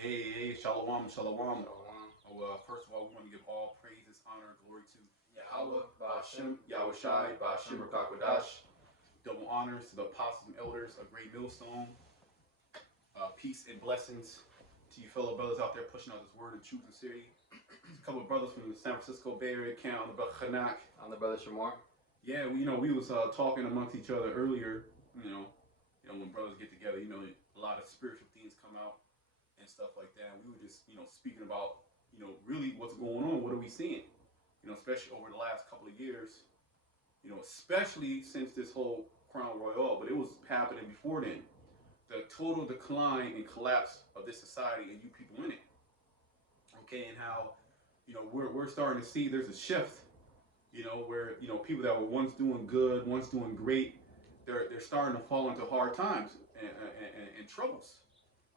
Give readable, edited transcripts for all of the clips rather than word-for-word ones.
Hey, shalom, shalom. Shalom. First of all, we want to give all praises, honor, and glory to Yahweh, Yahweh, Ba'ashem, Bashem, Yahushai, Yahushai, Bashem, Ba'ashem, Rakakwadash. Rakakwadash. Double honors to the apostles and elders, a great millstone. Peace and blessings to you fellow brothers out there pushing out this word of truth and sincerity. A couple of brothers from the San Francisco Bay Area count, the brother Hanak. I'm the brother Shamar. Yeah, we was talking amongst each other earlier. When brothers get together, a lot of spiritual things come out and stuff like that. And we were just, speaking about, really what's going on. What are we seeing? Especially over the last couple of years. Especially since this whole Crown Royal, but it was happening before then. The total decline and collapse of this society and you people in it. Okay, and how, we're starting to see there's a shift. Where people that were once doing good, once doing great, they're starting to fall into hard times and troubles.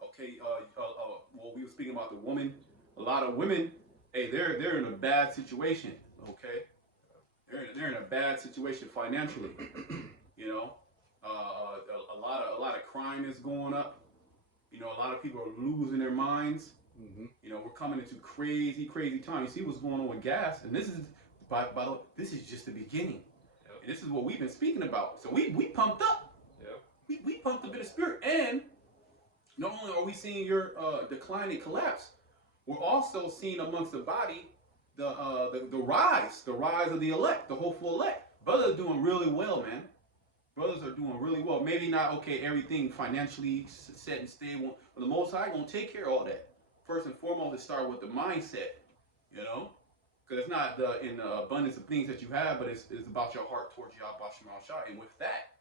Okay, well, we were speaking about the woman. A lot of women, hey, they're in a bad situation. Okay, they're in a bad situation financially. You know, a lot of crime is going up. A lot of people are losing their minds. Mm-hmm. We're coming into crazy, crazy times. You see what's going on with gas, and this is, by the way, this is just the beginning. Yep. And this is what we've been speaking about. So we pumped up. Yep. We pumped a bit of spirit, and not only are we seeing your decline and collapse, we're also seeing amongst the body the rise of the elect, the hopeful elect. Brothers are doing really well, man. Brothers are doing really well. Maybe not everything financially set and stable, but the Most High gonna take care of all that. First and foremost, it start with the mindset, because it's not in the abundance of things that you have, but it's about your heart towards Yahweh Shem Shai. And with that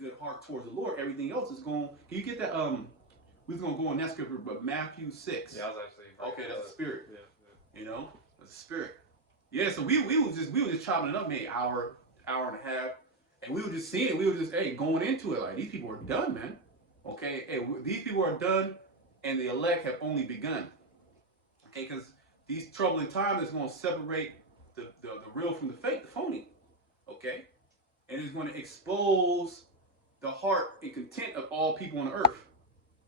good heart towards the Lord, everything else is going. Can you get that? We was gonna go on that scripture, but Matthew 6. Yeah, I was actually Okay, that's the spirit. Yeah. That's the spirit. Yeah, so we were just chopping it up, maybe hour and a half, and we were just seeing it. We were just going into it like these people are done, man. Okay, hey, these people are done, and the elect have only begun. Okay, because these troubling times is going to separate the real from the fake, the phony. Okay, and it's going to expose the heart and content of all people on the earth.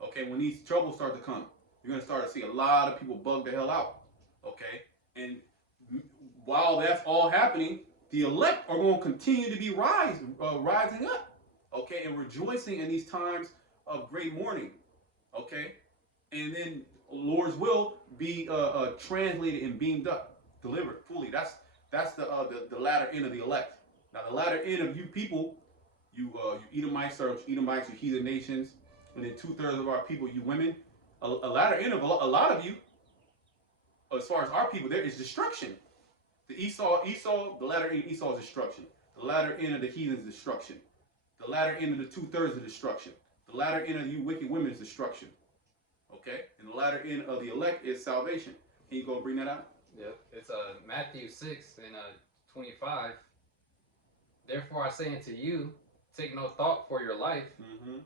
Okay, when these troubles start to come, you're going to start to see a lot of people bug the hell out. Okay, and while that's all happening, the elect are going to continue to be rising up. Okay, and rejoicing in these times of great mourning. Okay, and then Lord's will be translated and beamed up, delivered fully. That's the latter end of the elect. Now the latter end of you people, you Edomites, you heathen nations, and then 2/3 of our people, you women. A latter end of a lot of you, as far as our people, there is destruction. The Esau, the latter end of Esau is destruction. The latter end of the heathen is destruction. The latter end of the 2/3 is destruction. The latter end of you wicked women is destruction. Okay? And the latter end of the elect is salvation. Can you go bring that out? Yep. It's Matthew 6 and 25. Therefore I say unto you, take no thought for your life,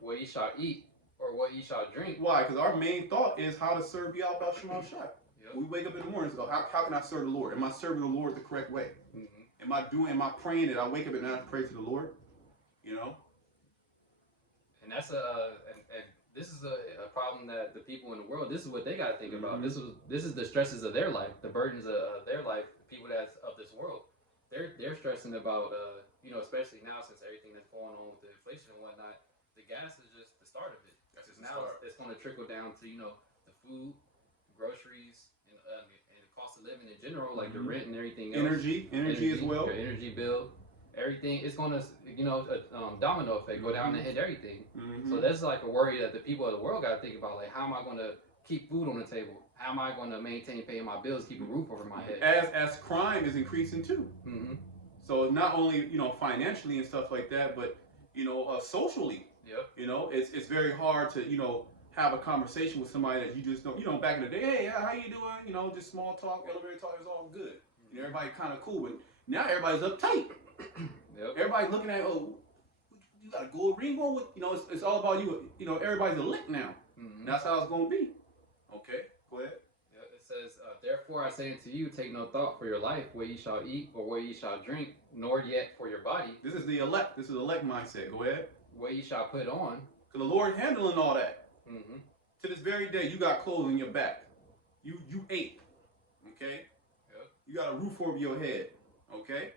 what ye shall eat, or what ye shall drink. Why? Because our main thought is how to serve Yahweh Shema Shai. Yep. We wake up in the morning and go, how can I serve the Lord? Am I serving the Lord the correct way? Mm-hmm. Am I praying that I wake up and I pray to the Lord? And that's and this is a problem that the people in the world, this is what they got to think about. This is the stresses of their life, the burdens of their life, the people that's of this world. They're stressing about especially now since everything that's going on with the inflation and whatnot. The gas is just the start of it. That's just now it's going to trickle down to the food, groceries, and the cost of living in general, like the rent and everything else. Energy as well. Your energy bill, everything. It's going to a domino effect go down and hit everything. So that's like a worry that the people of the world got to think about. Like, how am I going to keep food on the table? How am I going to maintain paying my bills, keep a roof over my head? As crime is increasing too. So not only financially and stuff like that, but socially. Yep. It's very hard to have a conversation with somebody that you just don't. Back in the day, hey, how you doing? Just small talk, elevator talk is all good. Everybody kind of cool, but now everybody's uptight. Yep. Everybody's looking at, oh, you got a gold ring on with, it's all about you. Everybody's a lick now. That's how it's gonna be. Okay, go ahead. It says, therefore I say unto you, take no thought for your life, what ye shall eat or what ye shall drink, nor yet for your body. This is the elect. This is elect mindset. Go ahead. What ye shall put on. Because the Lord handling all that. To this very day, you got clothes on your back. You ate. Okay? Yep. You got a roof over your head. Okay?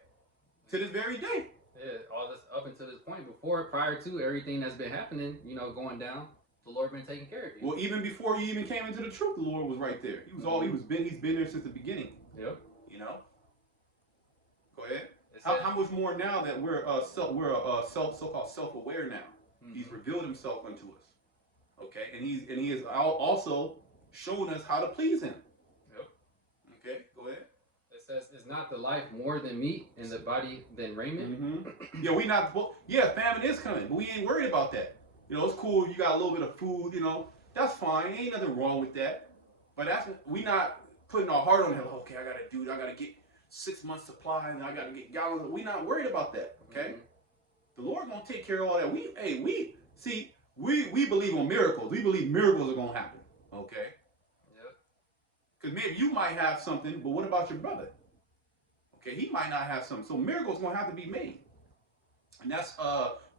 To this very day. Yeah, all this up until this point, prior to everything that's been happening, going down, the Lord been taking care of you. Well, even before you even came into the truth, the Lord was right there. He's been there since the beginning. Yep. Go ahead. How much more now that we're so-called self-aware now? Mm-hmm. He's revealed himself unto us. Okay, and he is also showing us how to please him. Yep. Okay, go ahead. It says, "Is not the life more than meat, and the body than raiment?" Mm-hmm. Famine is coming, but we ain't worried about that. It's cool. You got a little bit of food. That's fine. Ain't nothing wrong with that. But we not putting our heart on it. Like, okay, I gotta get 6 months supply, and I gotta get gallons. We not worried about that. Okay, mm-hmm. The Lord gonna take care of all that. We believe on miracles. We believe miracles are gonna happen. Okay. Yep. Because maybe you might have something, but what about your brother? Okay, he might not have something. So miracles gonna have to be made. And that's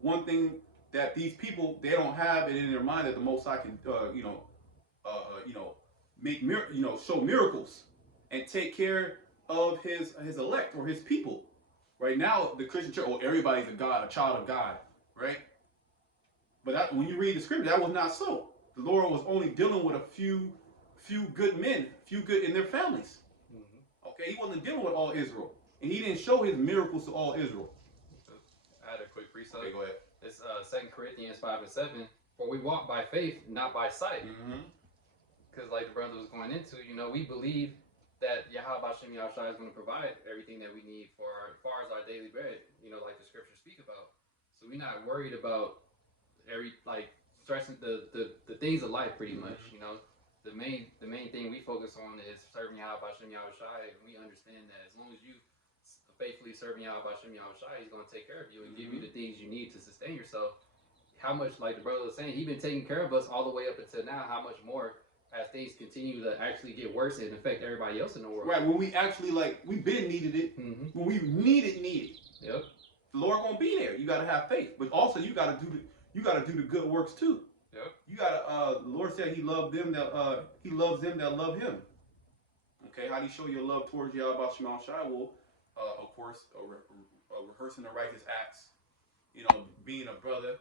one thing that these people, they don't have it in their mind, that the Most High can show miracles and take care of his elect or his people. Right now, the Christian church, everybody's a child of God, right? But when you read the scripture, that was not so. The Lord was only dealing with a few good men, few good in their families. Mm-hmm. Okay, he wasn't dealing with all Israel, and he didn't show his miracles to all Israel. I had a quick precept. Okay, go ahead. It's 2 Corinthians 5:7. For we walk by faith, not by sight. Because like the brother was going into, we believe that Yahweh Bashem Yahushua is going to provide everything that we need as far as our daily bread, like the scriptures speak about. So we're not worried about stressing the things of life pretty much. The main thing we focus on is serving Yahweh Bashem Yahushua, and we understand that as long as you faithfully serving Yahweh Bashem Yahushua, he's going to take care of you and give you the things you need to sustain yourself. How much, like the brother was saying, he's been taking care of us all the way up until now. How much more as things continue to actually get worse and affect everybody else in the world? Right, when we actually we've been needed it. Mm-hmm. When we need it. Yep. The Lord gonna be there. You gotta have faith, but also you gotta do the good works too. Yep. You gotta. The Lord said He loves them that love Him. Okay, how do you show your love towards Yahweh Shema Shai? Well, of course, rehearsing the righteous acts. Being a brother,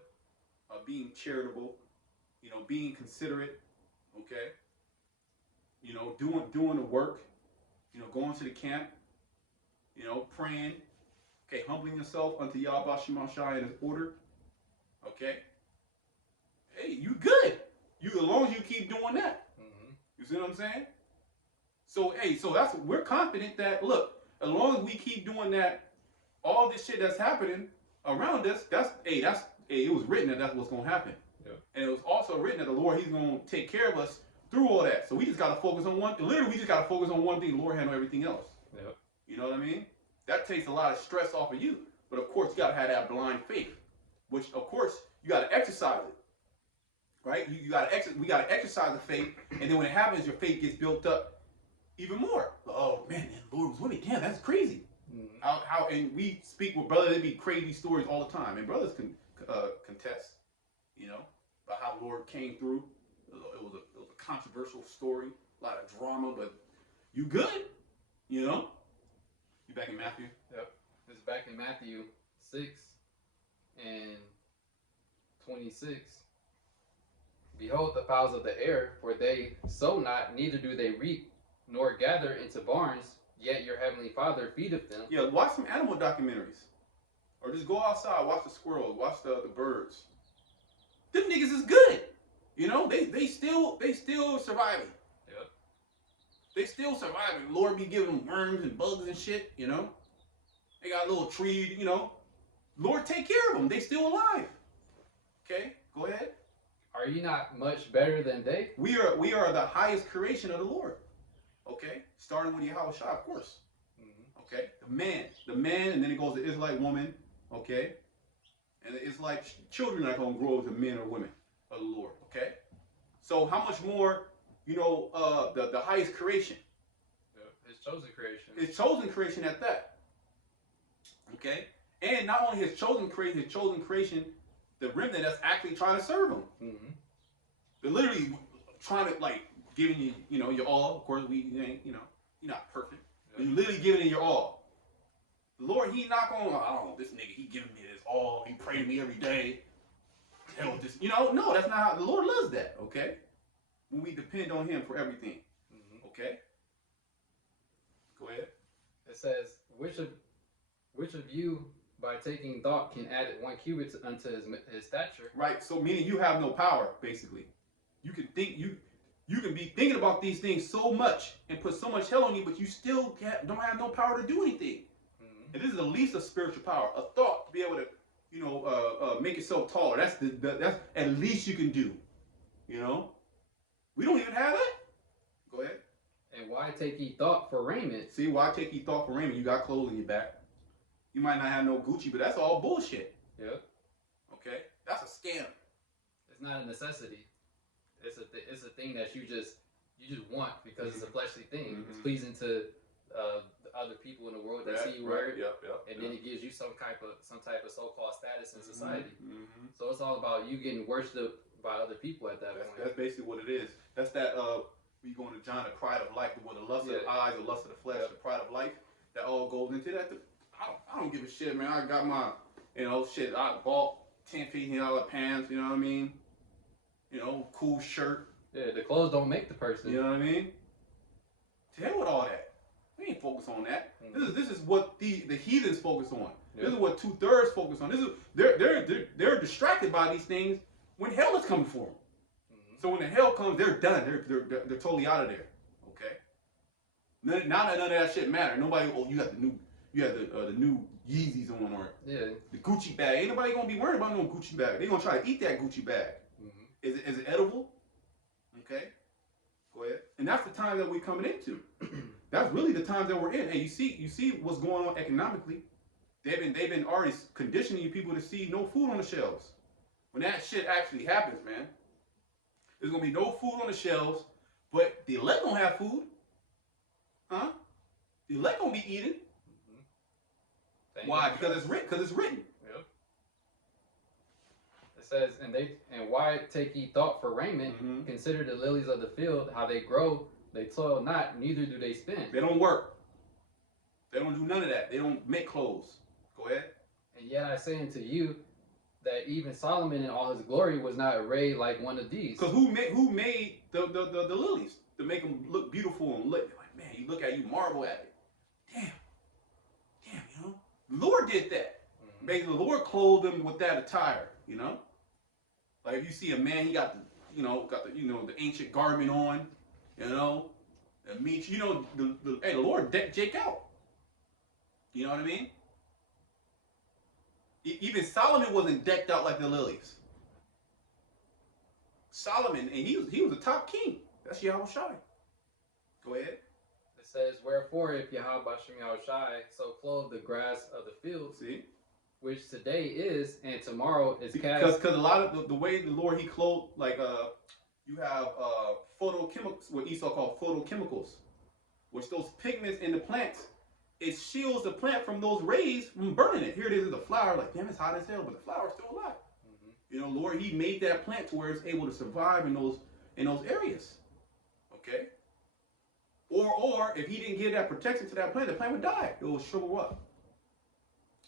being charitable. Being considerate. Okay. Doing the work. Going to the camp. Praying. Okay, humbling yourself unto Yahweh Shema Shai in His order. Okay. Hey, you good. As long as you keep doing that. Mm-hmm. You see what I'm saying? So we're confident that, look, as long as we keep doing that, all this shit that's happening around us, it was written that that's what's gonna happen. Yep. And it was also written that the Lord, He's gonna take care of us through all that. So we just gotta focus on one. Literally, we just gotta focus on one thing. The Lord handle everything else. Yep. You know what I mean? That takes a lot of stress off of you. But of course, you gotta have that blind faith, which of course you gotta exercise it. Right? We gotta exercise the faith, and then when it happens, your faith gets built up even more. Oh man, the Lord was with me. Damn, that's crazy. Mm-hmm. And we speak with brothers. They be crazy stories all the time, and brothers can contest. About how the Lord came through. It was a controversial story, a lot of drama, but you good. You back in Matthew? Yep. It's back in Matthew 6 and 26. Behold the fowls of the air, for they sow not, neither do they reap, nor gather into barns, yet your heavenly Father feedeth them. Yeah, watch some animal documentaries. Or just go outside, watch the squirrels, watch the birds. Them niggas is good. They still surviving. Yep. They still surviving. The Lord be giving them worms and bugs and shit, They got a little tree, Lord take care of them. They still alive. Okay, go ahead. Are you not much better than they? We are the highest creation of the Lord. Okay, starting with Yahweh Shai, of course. Mm-hmm. Okay, the man, and then it goes to Israelite woman. Okay, and it's like children are gonna grow to men or women of the Lord. Okay, so how much more, the highest creation? His chosen creation. His chosen creation at that. Okay, and not only his chosen creation, the remnant that's actually trying to serve him. Mm-hmm. They're literally trying to like giving you, you know, your all. Of course, we ain't, you know, you're not perfect. But you're literally giving it your all. The Lord, He not gonna, I don't know, this nigga, he giving me his all. He praying to me every day. Hell with this, you know, no, that's not how the Lord loves that. Okay, when we depend on Him for everything. Okay. Go ahead. It says, which of you by taking thought can add 1 cubit unto his stature? Right. So meaning you have no power, basically. You can think you can be thinking about these things so much and put so much hell on you, but you still don't have no power to do anything. And this is the least of spiritual power. A thought to be able to, you know, make yourself taller. That's that's at least you can do. You know, we don't even have that. Go ahead. And why take ye thought for raiment? See, why take ye thought for raiment? You got clothes on your back. You might not have no Gucci, but that's all bullshit. Yep. Okay, that's a scam. It's not a necessity. It's a thing that you just want because it's a fleshly thing. It's pleasing to the other people in the world that see you wear it, and then it gives you some type of so-called status in society. So it's all about you getting worshipped by other people at that point. That's basically what it is. That's that. We go into John, the pride of life, the lust of the eyes, the lust of the flesh, the pride of life. That all goes into that. I don't give a shit, man. I got my, you know, shit. I bought $10-$15 pants. You know what I mean? You know, cool shirt. Yeah, the clothes don't make the person. You know what I mean? To hell with all that. We ain't focused on that. This is what the heathens focus on. This is what 2/3 focus on. This is they're distracted by these things when hell is coming for them. So when the hell comes, they're done. They're totally out of there. Okay. Now that none of that shit matter. Nobody. Oh, you have the new Yeezys on, or the Gucci bag. Ain't nobody gonna be worried about no Gucci bag. They gonna try to eat that Gucci bag. Is it edible? Okay. Go ahead. And that's the time that we're coming into. That's really the times that we're in. And you see what's going on economically. They've been already conditioning you people to see no food on the shelves. When that shit actually happens, man, there's gonna be no food on the shelves, but the elect gonna have food. Huh? The elect gonna be eating. Why? Because it's written. Yep. It says, and why take ye thought for raiment? Consider the lilies of the field, how they grow. They toil not, neither do they spin. They don't work. They don't do none of that. They don't make clothes. Go ahead. And yet I say unto you that even Solomon in all his glory was not arrayed like one of these. Because who made the lilies to make them look beautiful and look like, man, you look at it, you marvel at it. Damn, you know, the Lord did that. Basically, the Lord clothed them with that attire. You know, like if you see a man, he got the ancient garment on. You know, the meat. You know, the Lord decked Jake out. You know what I mean? Even Solomon wasn't decked out like the lilies. Solomon, and he was a top king. That's Yahushua. Go ahead. It says, wherefore if Yahweh Bashem Yahushai so clothe the grass of the field, which today is and tomorrow is cast. Because a lot of the way the Lord he clothed, like you have photochemicals, what Esau called photochemicals, which those pigments in the plants, it shields the plant from those rays from burning it. Here it is, the flower, like damn, it's hot as hell, but the flower's still alive. You know, Lord, he made that plant to where it's able to survive in those areas. Okay. Or if he didn't give that protection to that plant, the plant would die. It will shrivel up.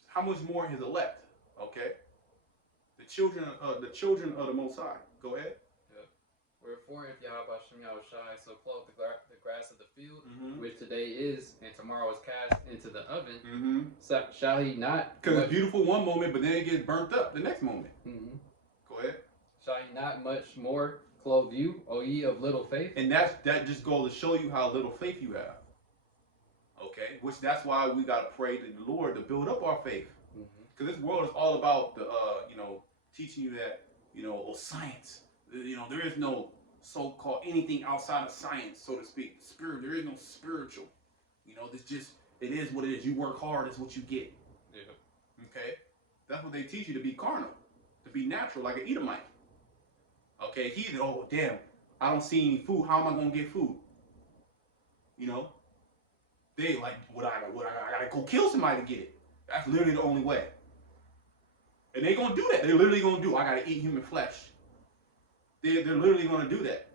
How much more his elect? Okay. The children of the Most High. Go ahead. Wherefore, if Yahweh Bashem Yahushai so clothe the grass of the field, which today is and tomorrow is cast into the oven, shall he not? Because it's beautiful one moment, but then it gets burnt up the next moment. Go ahead. Shall he not much more clothe you, O ye of little faith? And that just goes to show you how little faith you have. Okay, that's why we gotta pray to the Lord to build up our faith. Because this world is all about the teaching you that science. There is no so-called anything outside of science, so to speak. Spirit, there is no spiritual. It is what it is. You work hard, it's what you get. Okay, that's what they teach you, to be carnal, to be natural, like an Edomite. Okay, oh damn, I don't see any food. How am I gonna get food? They like, I gotta go kill somebody to get it. That's literally the only way. And they're gonna do that. They're literally gonna do. I gotta eat human flesh. They're literally gonna do that.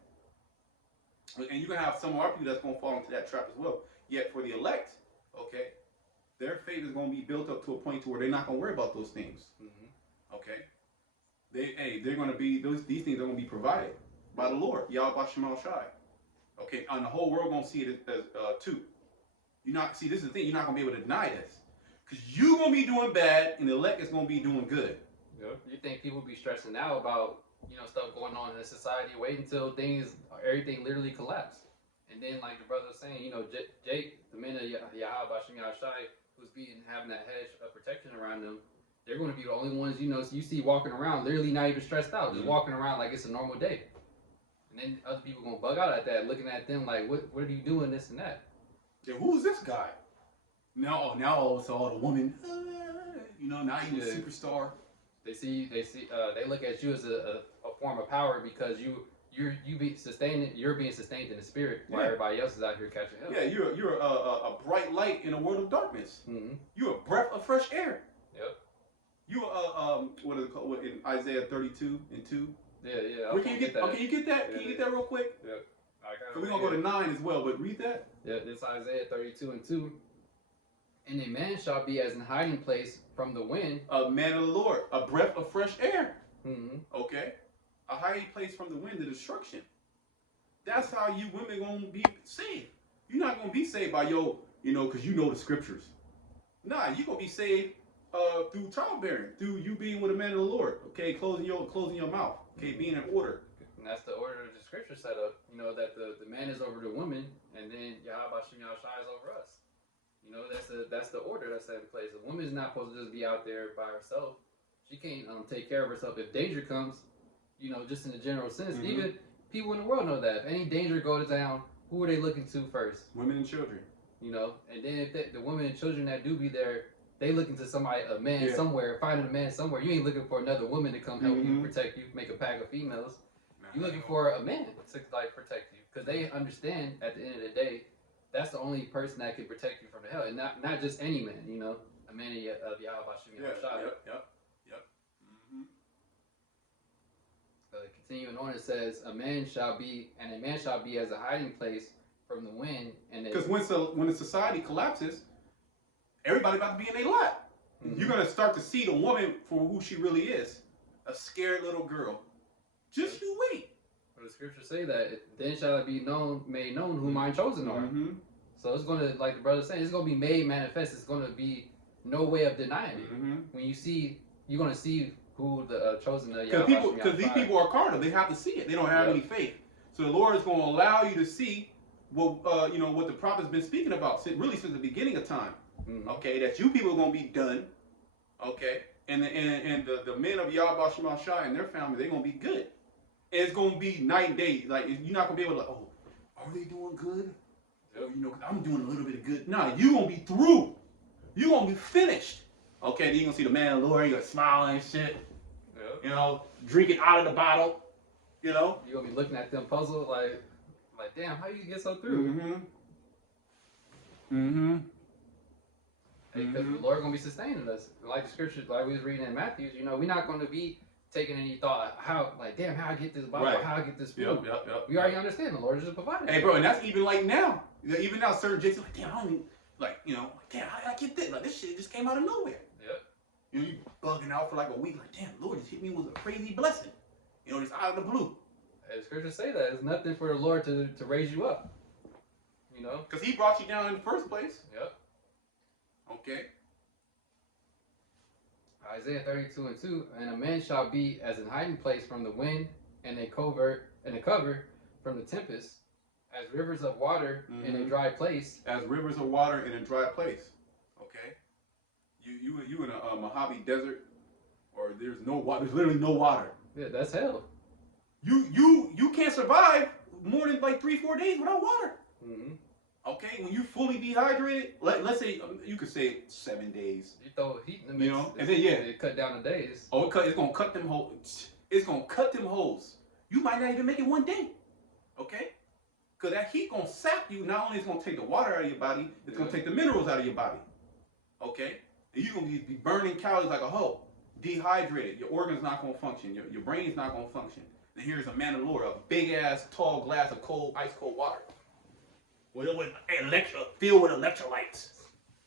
And you're gonna have some of our people that's gonna fall into that trap as well. Yet for the elect, okay, their faith is gonna be built up to a point to where they're not gonna worry about those things. Okay, they're gonna be these things are gonna be provided by the Lord, Yahweh Shemal Shai. Okay, and the whole world gonna see it as too. You not see this is the thing. You're not gonna be able to deny this because you gonna be doing bad, and the elect is gonna be doing good. Yep. You think people be stressing out about stuff going on in the society? Wait until everything literally collapse, and then like the brother was saying, Jake, the men of Yahweh Bashim Yahshai, who's having that hedge of protection around them, they're going to be the only ones you see walking around, literally not even stressed out, just walking around like it's a normal day. And then other people gonna bug out at that, looking at them like, what are you doing, this and that? Yeah, who's this guy? Now also all the woman, now he's a superstar. They look at you as a form of power because you're being sustained in the spirit while everybody else is out here catching hell. Yeah, you're a bright light in a world of darkness. Mm-hmm. You're a breath of fresh air. Yep. You what is it called in Isaiah 32:2? Yeah. Where can you get that? Can you get that? Yeah, Can you get that real quick? Yep. So we're gonna go to 9 as well, but read that. Yeah, it's Isaiah 32:2. And a man shall be as an hiding place from the wind. A man of the Lord, a breath of fresh air. Mm-hmm. Okay, a hiding place from the wind of destruction. That's how you women gonna be saved. You're not gonna be saved by because you know the scriptures. Nah, you're gonna be saved through childbearing, through you being with a man of the Lord. Okay, closing your mouth. Okay, being in order. And that's the order of the scripture set up. That the man is over the woman, and then Yahweh Bashim Yahshai is over us. That's the order that's set in place. A woman's not supposed to just be out there by herself. She can't take care of herself. If danger comes, just in the general sense, even people in the world know that. If any danger goes down, who are they looking to first? Women and children. And then if the women and children that do be there, they looking to a man somewhere, finding a man somewhere. You ain't looking for another woman to come help you, protect you, make a pack of females. You're looking for a man to protect you, because they understand at the end of the day, that's the only person that can protect you from the hell, and not just any man. A man of Yahweh Bashim Yahshai. Yep. Continuing on, it says, a man shall be as a hiding place from the wind. And because when the society collapses, everybody about to be in their lap. You're gonna start to see the woman for who she really is, a scared little girl. Just you wait. But the scriptures say that then shall it be made known who my chosen are. So it's gonna, like the brother saying, it's gonna be made manifest. It's gonna be no way of denying it. When you're gonna see who the chosen are. Because these people are carnal. They have to see it. They don't have any faith. So the Lord is going to allow you to see what what the prophet's been speaking about since the beginning of time. Okay, that you people are going to be done. Okay, and the men of Yahweh Shema Shai and their family, they're going to be good. And it's going to be night and day. Like, you're not going to be able to, are they doing good? I'm doing a little bit of good. Nah, you're going to be through. You're going to be finished. Okay, then you're going to see the man of the Lord, you're going to smile and shit. Drinking out of the bottle. You're gonna be looking at them puzzled, like damn, how you get so through? Because the Lord gonna be sustaining us, like the scriptures, like we was reading in Matthew. We're not gonna be taking any thought how I get this bottle, how I get this food. Yep. We already understand the Lord is just providing. Hey, bro, and that's even like now. Even now, certain Jake's like, damn, I don't damn, I get this. Like, this shit just came out of nowhere. You bugging out for like a week, like, damn, Lord just hit me with a crazy blessing. Just out of the blue. The scriptures say that it's nothing for the Lord to raise you up. Because He brought you down in the first place. Yep. Okay. Isaiah 32:2, and a man shall be as an hiding place from the wind, and a cover from the tempest, as rivers of water in a dry place. As rivers of water in a dry place. Okay. You in a Mojave desert, or there's no water. There's literally no water. Yeah, that's hell. You can't survive more than like 3-4 days without water. Okay, when you fully dehydrated, let's say you could say 7 days. You throw heat in the mix, and then it cut down the days. Oh, it's gonna cut them holes. It's gonna cut them holes. You might not even make it 1 day. Okay, because that heat gonna sap you. Not only it's gonna take the water out of your body, it's gonna take the minerals out of your body. Okay, and you're gonna be burning calories like a hoe. Dehydrated, your organs not gonna function, your brain's not gonna function. And here's a man of the Lord, a big ass tall glass of cold, ice cold water. With filled with electrolytes.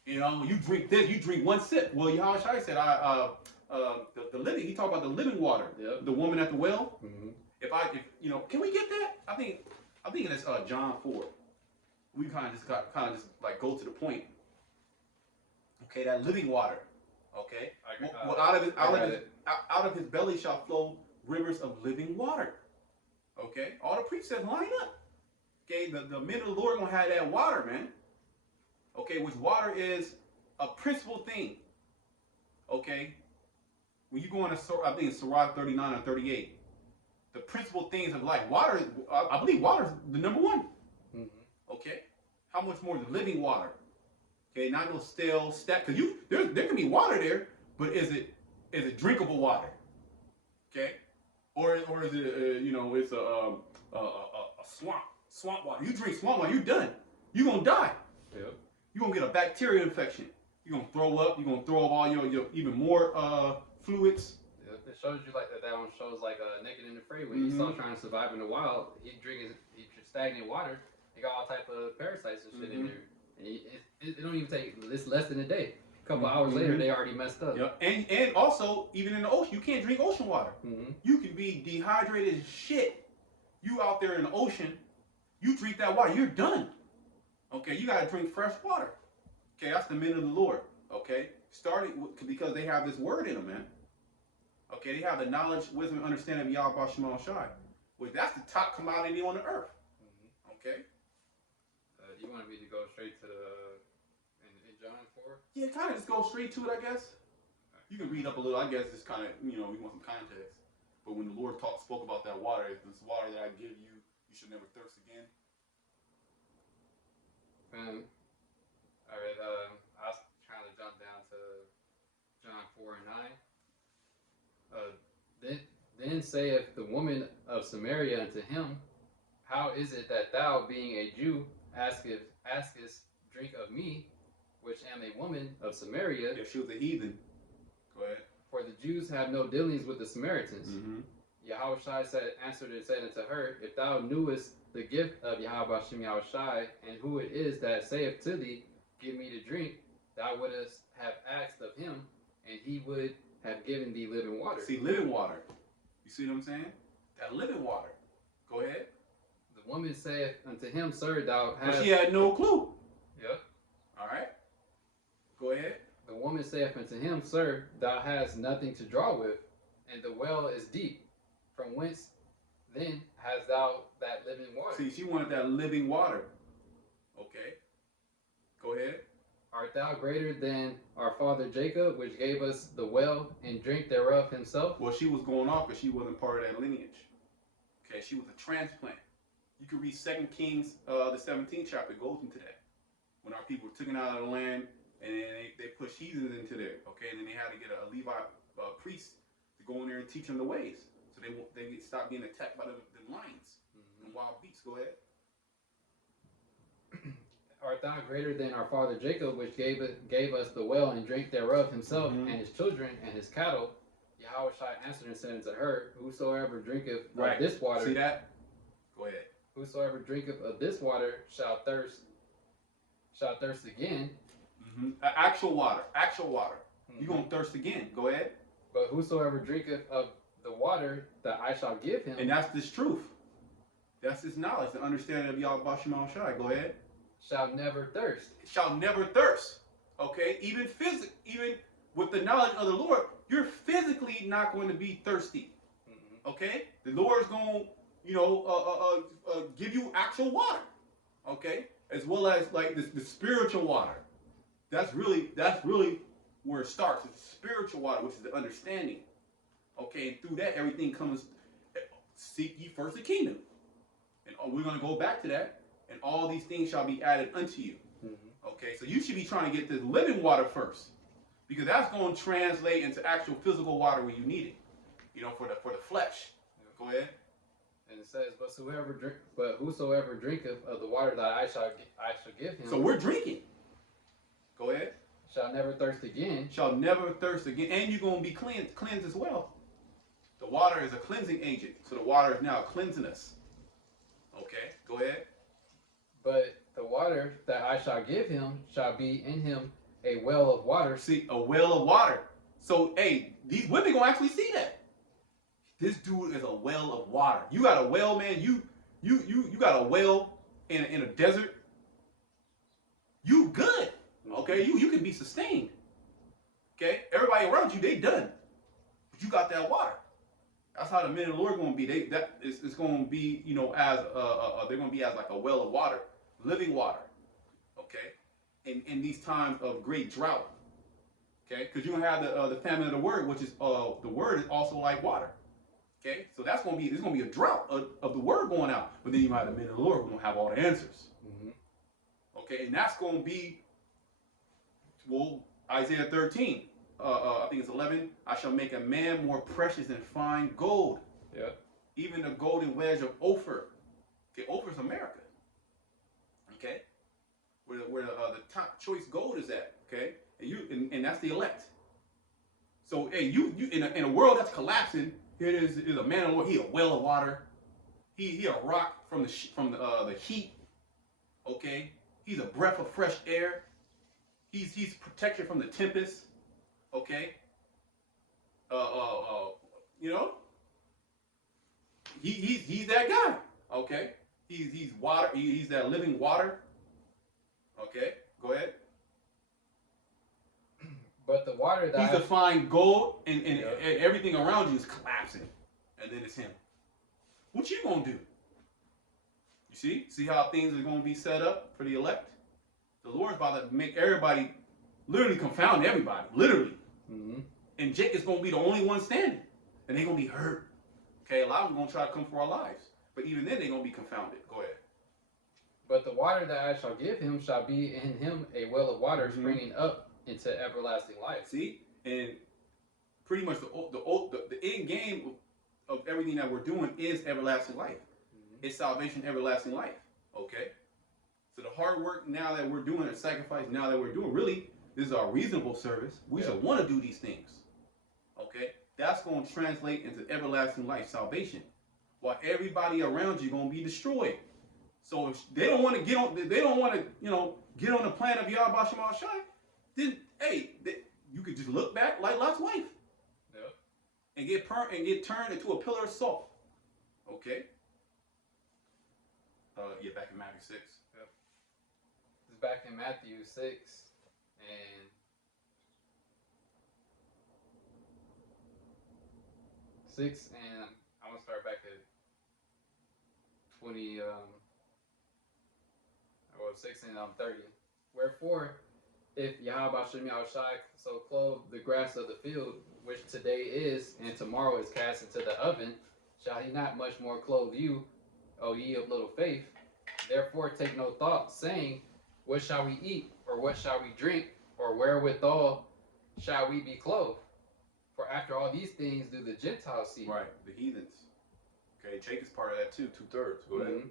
You know, you drink this, you drink one sip. Well, Yahushua said, the living. He talked about the living water. Yep. The woman at the well. Mm-hmm. If you know, can we get that? I think it's John 4. We kind of just like go to the point. Okay, that living water. Okay, well, out of his belly shall flow rivers of living water. Okay, all the precepts line up. Okay, the men of the Lord gonna have that water, man. Okay, which water is a principal thing. Okay, when you go into, I think it's Sirach 39 or 38, the principal things of life. Water, I believe water is the number one. Mm-hmm. Okay, how much more the living water? Okay, not no stale stack. Cause there can be water there, but is it drinkable water? Okay, or is it it's a swamp water? You drink swamp water, you're done. You're gonna die. Yep. You're gonna get a bacteria infection. You're gonna throw up. You're gonna throw up all your even more fluids. It shows you like that one shows like Naked and Afraid when he's still trying to survive in the wild. He stagnant water. He got all type of parasites and shit in there. And it don't even take. It's less than a day. A couple hours later, they already messed up. Yep. And also even in the ocean, you can't drink ocean water. Mm-hmm. You can be dehydrated as shit. You out there in the ocean, you drink that water, you're done. Okay, you gotta drink fresh water. Okay, that's the men of the Lord. Okay, because they have this word in them, man. Okay, they have the knowledge, wisdom, and understanding of Yahweh Shema Shai. Well, that's the top commodity on the earth. Mm-hmm. Okay. You wanted me to go straight to in John 4? Yeah, kind of just go straight to it, I guess. You can read up a little. I guess it's kind of we want some context. But when the Lord spoke about that water, this water that I give you, you should never thirst again. All right. I was trying to jump down to John 4 and 9. Then saith the woman of Samaria unto him, how is it that thou, being a Jew, askest drink of me, which am a woman of Samaria? Yeah, she was a heathen. Go ahead. For the Jews have no dealings with the Samaritans. Mm-hmm. Yahushua answered and said unto her, if thou knewest the gift of Yahweh Shem Yahushai, and who it is that saith to thee, give me to drink, thou wouldst have asked of him, and he would have given thee living water. See, living water. You see what I'm saying? That living water. Go ahead. The woman saith unto him, sir, thou hast... But she had no clue. Yep. All right. Go ahead. The woman saith unto him, sir, thou hast nothing to draw with, and the well is deep. From whence then hast thou that living water? See, she wanted that living water. Okay. Go ahead. Art thou greater than our father Jacob, which gave us the well and drink thereof himself? Well, she was going off because she wasn't part of that lineage. Okay, she was a transplant. You can read 2 Kings, the 17th chapter, goes into that. When our people were taken out of the land, and then they pushed heathens into there. Okay, and then they had to get a Levite priest to go in there and teach them the ways, so they stop being attacked by the lions and wild beasts. Go ahead. Art thou greater than our father Jacob, which gave us the well and drink thereof himself, and his children and his cattle? Yahushua answered and said unto her, whosoever drinketh of this water... See that? Go ahead. Whosoever drinketh of this water shall thirst again. Mm-hmm. Actual water. You're going to thirst again. Go ahead. But whosoever drinketh of the water that I shall give him... And that's this truth. That's this knowledge, the understanding of Yahweh Shema Shai. Go ahead. Shall never thirst. Shall never thirst. Okay? Even with the knowledge of the Lord, you're physically not going to be thirsty. Okay? The Lord is going to, give you actual water. Okay? As well as like the spiritual water. That's really where it starts. It's spiritual water, which is the understanding. Okay? And through that, everything comes. Seek ye first the kingdom. And we're going to go back to that. And all these things shall be added unto you. Okay, so you should be trying to get this living water first, because that's going to translate into actual physical water where you need it. For the flesh. Go ahead. And it says, but whosoever drinketh of the water that I shall give him. So we're drinking. Go ahead. Shall never thirst again. Shall never thirst again, and you're going to be cleansed as well. The water is a cleansing agent, so the water is now cleansing us. Okay, go ahead. But the water that I shall give him shall be in him a well of water. See, a well of water. So, hey, these women gonna actually see that. This dude is a well of water. You got a well, man. You got a well in a desert. You good. Okay, you can be sustained. Okay, everybody around you, they done. But you got that water. That's how the men of the Lord gonna be. It's gonna be, as they're gonna be as like a well of water, living water. Okay, in these times of great drought. Okay, because you're gonna have the famine of the word, which is the word is also like water. Okay, so there's gonna be a drought of the word going out. But then you have the men of the Lord who gonna have all the answers. Mm-hmm. Okay, and that's gonna be, well, Isaiah 13. I think it's 11. I shall make a man more precious than fine gold. Yeah. Even the golden wedge of Ophir. Okay, Ophir is America. Okay, where the top choice gold is at. Okay, and that's the elect. So hey, you in a world that's collapsing, here it is a man of the Lord. He a well of water. He a rock from the heat. Okay, he's a breath of fresh air. He's protection from the tempest. Okay. You know, he's that guy. Okay. He's water. He's that living water. Okay. Go ahead. But the water that He's the fine gold, and everything around you is collapsing, and then it's him. What you gonna do? You see how things are gonna be set up for the elect. The Lord's about to make everybody, literally confound everybody, literally. Mm-hmm. And Jake is going to be the only one standing. And they're going to be hurt. Okay, a lot of them going to try to come for our lives. But even then, they're going to be confounded. Go ahead. But the water that I shall give him shall be in him a well of water Mm-hmm. springing up into everlasting life. See? And pretty much the end game of everything that we're doing is everlasting life. Mm-hmm. It's salvation, everlasting life. Okay? So the hard work now that we're doing, the sacrifice now that we're doing, really, this is our reasonable service. We should want to do these things. Okay? That's going to translate into everlasting life, salvation. While everybody around you going to be destroyed. So if they don't want to get on, they don't want to, get on the plan of Yahweh Shem Shai, then hey, you could just look back like Lot's wife. Yep. And get turned into a pillar of salt. Okay? Back in Matthew 6. Yep. It's back in Matthew 6 and I want to start back at 20 6 and 30. Wherefore, if Yahweh Shem Shai so clothe the grass of the field, which today is and tomorrow is cast into the oven, shall he not much more clothe you, O ye of little faith? Therefore take no thought, saying, what shall we eat, or what shall we drink, or wherewithal shall we be clothed? For after all these things do the Gentiles seek. Right, the heathens. Okay, Jake is part of that too, 2/3. Go ahead. Mm-hmm.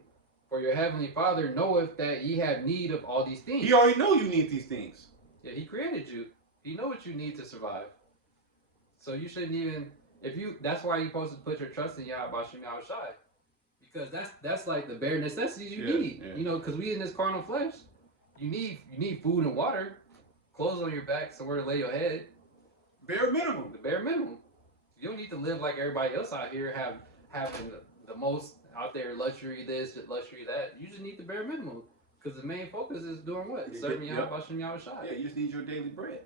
For your heavenly Father knoweth that ye have need of all these things. He already know you need these things. Yeah, he created you. He know what you need to survive. So you shouldn't even, that's why you're supposed to put your trust in Yahweh Shem Shai. Because that's like the bare necessities you need. Yeah. Because we in this carnal flesh, you need food and water, clothes on your back, somewhere to lay your head. Bare minimum. The bare minimum. You don't need to live like everybody else out here, having the most out there luxury this, luxury that. You just need the bare minimum. Because the main focus is doing what? Serving Yahweh Shem Shai. Yeah, you just need your daily bread.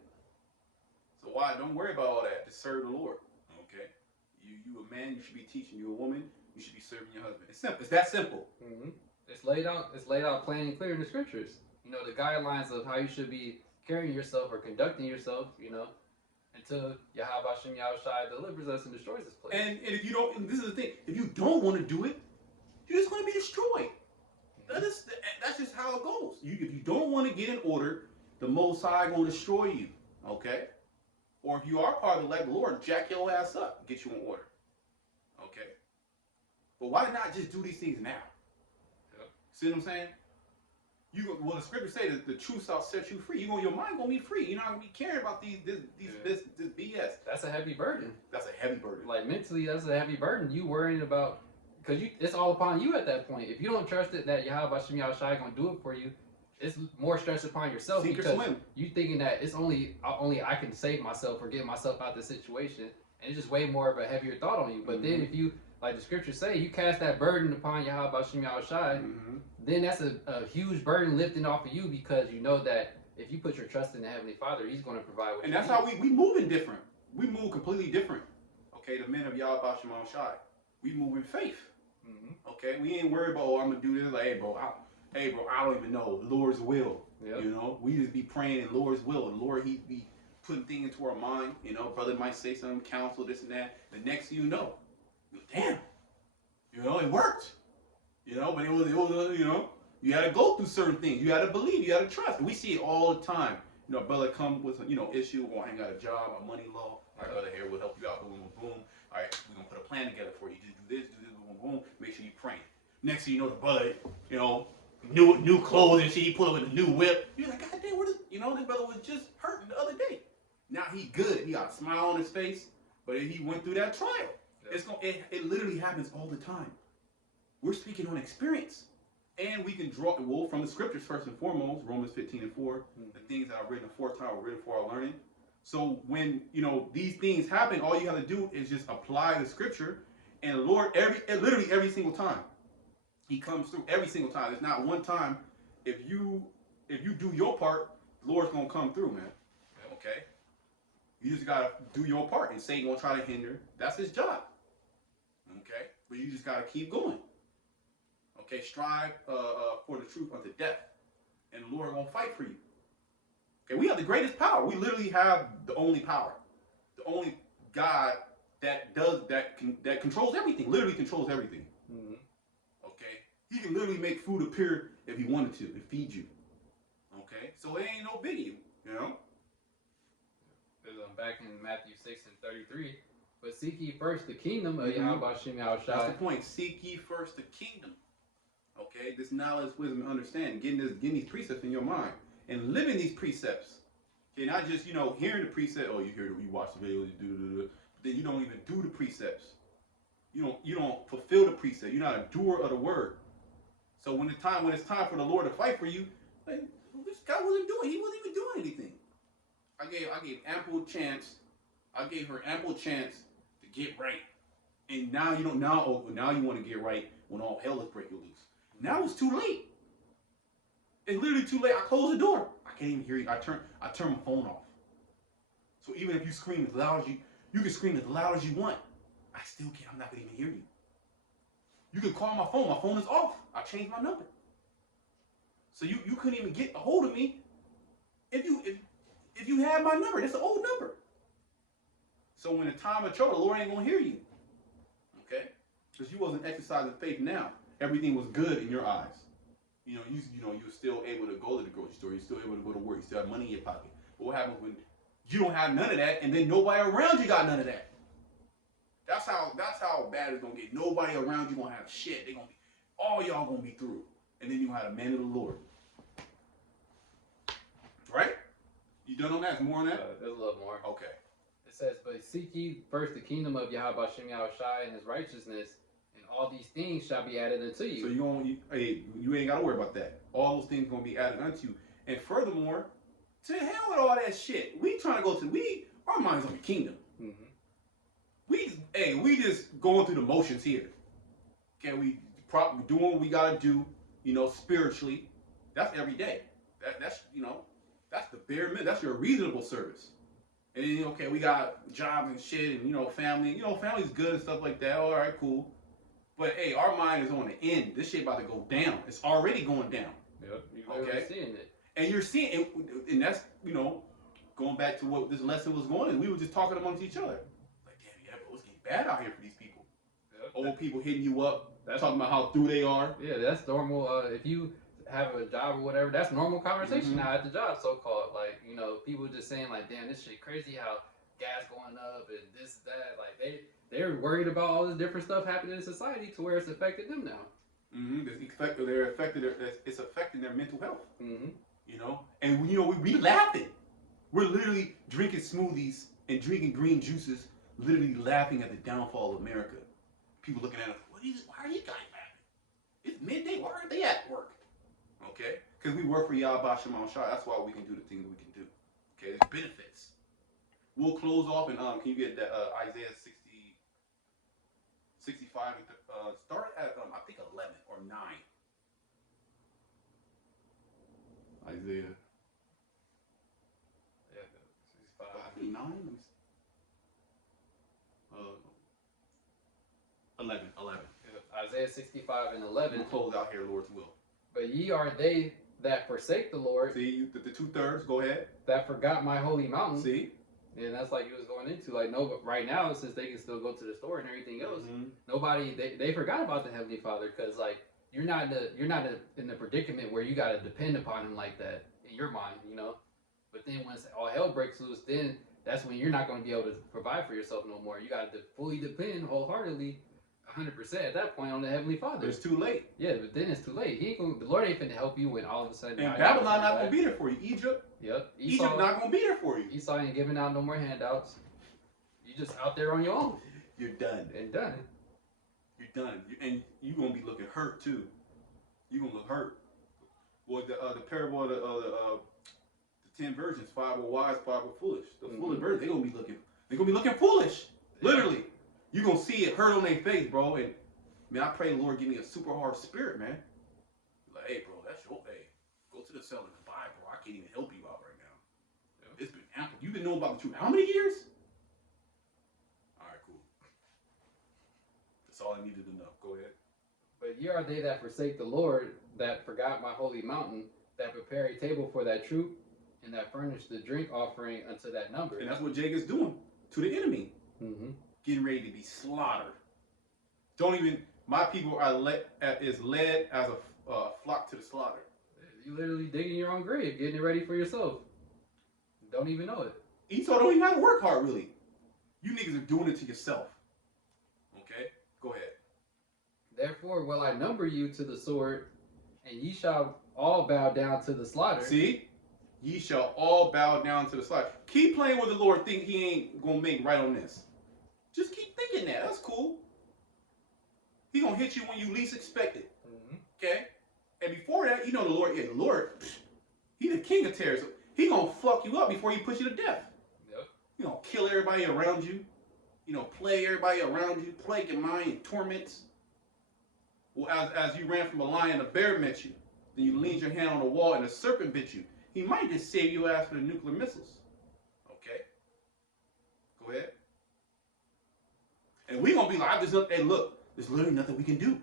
So why? Don't worry about all that. Just serve the Lord. Okay? You a man, you should be teaching. You a woman, you should be serving your husband. It's simple. It's that simple. Mm-hmm. It's laid out plain and clear in the scriptures. The guidelines of how you should be carrying yourself or conducting yourself, until Yahweh Shem Shai delivers us and destroys this place. And if you don't, and this is the thing, if you don't want to do it, you're just going to be destroyed. That's just how it goes. If you don't want to get in order, the Most High going to destroy you. Okay? Or if you are part of the elect, the Lord jack your ass up, get you in order. Okay? But why not just do these things now? Yep. See what I'm saying? Well, the scriptures say that the truth shall set you free. Your mind gonna be free. You're not gonna be caring about this BS. That's a heavy burden. That's a heavy burden. Like mentally, that's a heavy burden. You worrying about because it's all upon you at that point. If you don't trust it that Yahweh Shem Yahushai gonna do it for you, it's more stress upon yourself Sink or because swim. you thinking that it's only I can save myself or get myself out of the situation, and it's just way more of a heavier thought on you. But then if you, like the scriptures say, you cast that burden upon Yahweh Shem Yahushai, then that's a huge burden lifting off of you because you know that if you put your trust in the Heavenly Father, He's going to provide what and you that's need. how we moving different. We move completely different. Okay, the men of Yahweh Shem Yahushai, we move in faith. Okay, we ain't worried about, oh, I'm gonna do this. Like, hey, bro, I don't even know the Lord's will. Yep. You know, we just be praying in Lord's will, and Lord, He be putting things into our mind. You know, brother might say something, counsel this and that. The next thing you know, damn, you know, it worked. You know, but it was you know, you had to go through certain things. You had to believe. You had to trust. And we see it all the time. You know, brother come with issue. Oh, I ain't got a job. My money low. Our brother here will help you out. Boom, boom, boom. All right, we're gonna put a plan together for you. Just do this, boom, boom. Make sure you praying. Next thing you know, the brother, you know, new clothes and shit. He pull up with a new whip. You're like, God damn, this brother was just hurting the other day. Now he good. He got a smile on his face. But he went through that trial. Yeah. It literally happens all the time. We're speaking on experience. And we can draw wool from the scriptures first and foremost, Romans 15:4, the things that are written aforetime were written for our learning. So when these things happen, all you have to do is just apply the scripture, and the Lord literally every single time, He comes through every single time. It's not one time. If you do your part, the Lord's gonna come through, man. Okay. You just gotta do your part, and Satan gonna try to hinder. That's his job. Okay, but you just gotta keep going. Okay, strive for the truth unto death, and the Lord gonna fight for you. Okay, we have the greatest power. We literally have the only power, the only God that controls everything. Literally controls everything. Okay, He can literally make food appear if He wanted to and feed you. Okay, so it ain't no biggie, you know. Back in Matthew 6:33, but seek ye first the kingdom of Yahweh Shem Yahushai. That's the point. Seek ye first the kingdom. Okay, this knowledge, wisdom, and understanding, getting these precepts in your mind and living these precepts. Okay, not just hearing the precept. Oh, you watch the videos, you do, but then you don't even do the precepts. You don't fulfill the precept. You're not a doer of the word. So when it's time for the Lord to fight for you, like, this guy wasn't doing. He wasn't even doing anything. I gave ample chance. I gave her ample chance to get right, and now you don't. Now you want to get right when all hell is breaking loose. Now it's too late. It's literally too late. I closed the door. I can't even hear you. I turn my phone off. So even if you scream as loud as you can scream as loud as you want. I still can't. I'm not gonna even hear you. You can call my phone. My phone is off. I changed my number. So you couldn't even get a hold of me if you had my number. That's an old number. So when the time of trouble, the Lord ain't gonna hear you. Okay? Because you wasn't exercising faith now. Everything was good in your eyes. You were still able to go to the grocery store. You're still able to go to work. You still have money in your pocket. But what happens when you don't have none of that, and then nobody around you got none of that? That's how bad it's gonna get. Nobody around you gonna have shit. They gonna be all y'all gonna be through, and then you have a man of the Lord. Right? You done on that? More on that? There's a little more. Okay. It says, but seek ye first the kingdom of Yahweh Shem Yahushai and His righteousness, and all these things shall be added unto you. So you ain't gotta worry about that. All those things gonna be added unto you. And furthermore, to hell with all that shit. We trying to go to our mind's on the kingdom. We just going through the motions here. Okay, we doing what we gotta do, spiritually. That's every day. That's the bare minimum. That's your reasonable service. And then, okay, we got jobs and shit and, family. Family's good and stuff like that. All right, cool. But, hey, our mind is on the end. This shit about to go down. It's already going down. Yep. You're seeing it. And you're seeing it. And that's, going back to what this lesson was going on. We were just talking amongst each other. Like, damn, yeah, bro, it's getting bad out here for these people. Yep. Old people hitting you up, talking about how through they are. Yeah, that's normal. If you have a job or whatever, that's normal conversation now at the job, so-called. Like, people just saying like, damn, this shit crazy how gas going up and this, that. Like, they're worried about all this different stuff happening in society to where it's affected them now. Mm-hmm. It's affecting their mental health. Mm-hmm. You know, and you know we laughing. We're literally drinking smoothies and drinking green juices, literally laughing at the downfall of America. People looking at us, why are you guys laughing? It's midday. Why aren't they at work? Okay, because we work for Yahweh Shemam Shah. That's why we can do the things we can do. Okay, there's benefits. We'll close off and can you get that Isaiah 65 and start at I think 11 or 9. Isaiah. Yeah, 65. I think 9. 11. Yeah. Isaiah 65 and 11. We'll close out here, Lord's will. But ye are they that forsake the Lord. See, the 2/3. Go ahead. That forgot my holy mountain. See. And that's like he was going into, like, no, but right now, since they can still go to the store and everything else, nobody, they forgot about the Heavenly Father, because like you're not in the predicament where you got to depend upon him like that in your mind, you know. But then once all hell breaks loose, then that's when you're not going to be able to provide for yourself no more. You got to fully depend wholeheartedly, 100% at that point on the Heavenly Father. It's too late. Yeah, but then it's too late. The Lord ain't finna help you when all of a sudden. And Babylon not going to be there for you. Egypt. Yep. Egypt not going to be there for you. Esau ain't giving out no more handouts. You just out there on your own. You're done. And done. You're done. And you're going to be looking hurt too. You're going to look hurt. Well, the parable of the 10 virgins, 5 were wise, 5 were foolish. The foolish virgins, they're going to be looking foolish. Literally. You're going to see it hurt on their face, bro. And man, I pray the Lord give me a super hard spirit, man. Like, hey, bro, that's your day. Go to the cell and buy, bro. I can't even help you out right now. Yeah. It's been ample. You've been knowing about the truth how many years? All right, cool. That's all I needed to know. Go ahead. But ye are they that forsake the Lord, that forgot my holy mountain, that prepare a table for that troop, and that furnish the drink offering unto that number. And that's what Jacob's doing to the enemy. Mm-hmm. Getting ready to be slaughtered. My people are led as a flock to the slaughter. You literally digging your own grave, getting it ready for yourself. Don't even know it. Esau don't even have to work hard, really. You niggas are doing it to yourself. Okay? Go ahead. Therefore will I number you to the sword, and ye shall all bow down to the slaughter. See? Ye shall all bow down to the slaughter. Keep playing with the Lord. Think he ain't going to make right on this. Just keep thinking that. That's cool. He going to hit you when you least expect it. Mm-hmm. Okay? And before that, you know the Lord, he the king of terror. So he going to fuck you up before he puts you to death. Yep. He going to kill everybody around you. You know, play everybody around you. Plague your mind and torments. Well, as you ran from a lion, a bear met you. Then you leaned your hand on the wall and a serpent bit you. He might just save your ass from the nuclear missiles. Okay? Go ahead. And we going to be like, hey, look, there's literally nothing we can do.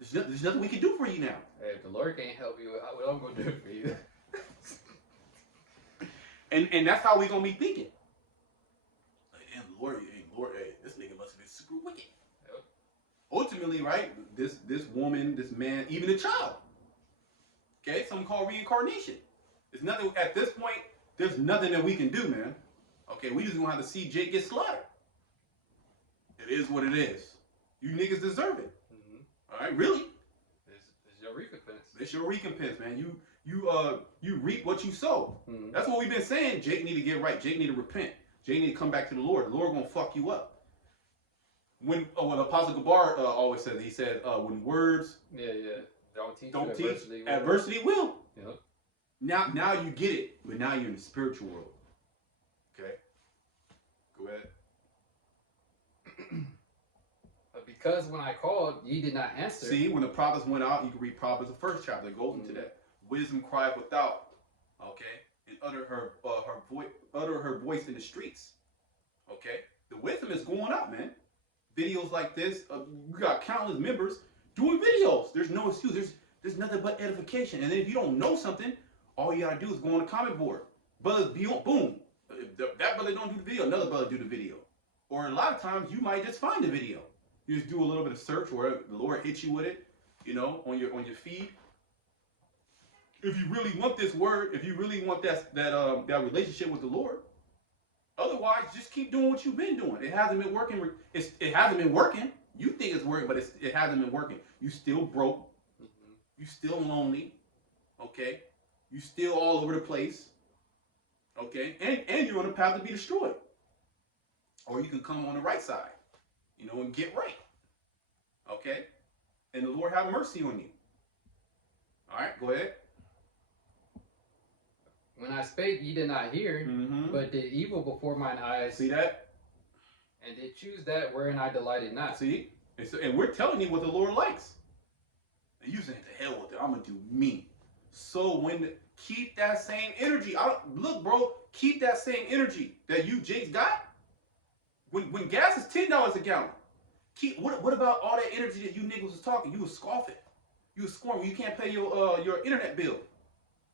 There's nothing we can do for you now. Hey, if the Lord can't help you, what I'm going to do for you? and that's how we going to be thinking. Like, damn, Lord, hey, this nigga must have been super wicked. Yep. Ultimately, right, this woman, this man, even a child. Okay, something called reincarnation. There's nothing, at this point, there's nothing that we can do, man. Okay, we just going to have to see Jake get slaughtered. It is what it is. You niggas deserve it. Mm-hmm. All right, really? It's your recompense. It's your recompense, man. You reap what you sow. Mm-hmm. That's what we've been saying. Jake need to get right. Jake need to repent. Jake need to come back to the Lord. The Lord gonna fuck you up. When Apostle Gabar always says, he said, when words don't teach, adversity will. Yep. Now you get it, but now you're in the spiritual world. Okay, go ahead. But because when I called, ye did not answer. See, when the prophets went out, you can read Proverbs, the first chapter. It goes into that. Wisdom cried without, okay, and utter her voice in the streets. Okay, the wisdom is going out, man. Videos like this, we got countless members doing videos. There's no excuse. There's nothing but edification. And then if you don't know something, all you gotta do is go on the comment board. Brothers, boom. That brother don't do the video, another brother do the video. Or a lot of times you might just find the video. You just do a little bit of search, or the Lord hits you with it, you know, on your feed. If you really want this word, if you really want that relationship with the Lord, otherwise just keep doing what you've been doing. It hasn't been working. It hasn't been working. You think it's working, but it hasn't been working. You still broke. Mm-hmm. You still lonely. Okay. You still all over the place. Okay. And you're on the path to be destroyed. Or you can come on the right side, and get right. Okay. And the Lord have mercy on you. All right. Go ahead. When I spake, ye did not hear, but did evil before mine eyes. See that? And did choose that wherein I delighted not. See? And we're telling you what the Lord likes. And you saying, to hell with it, I'm going to do me. So keep that same energy. Look, bro, keep that same energy that you Jakes got. When gas is $10 a gallon, what about all that energy that you niggas was talking? You was scoffing. You was scorning. You can't pay your internet bill.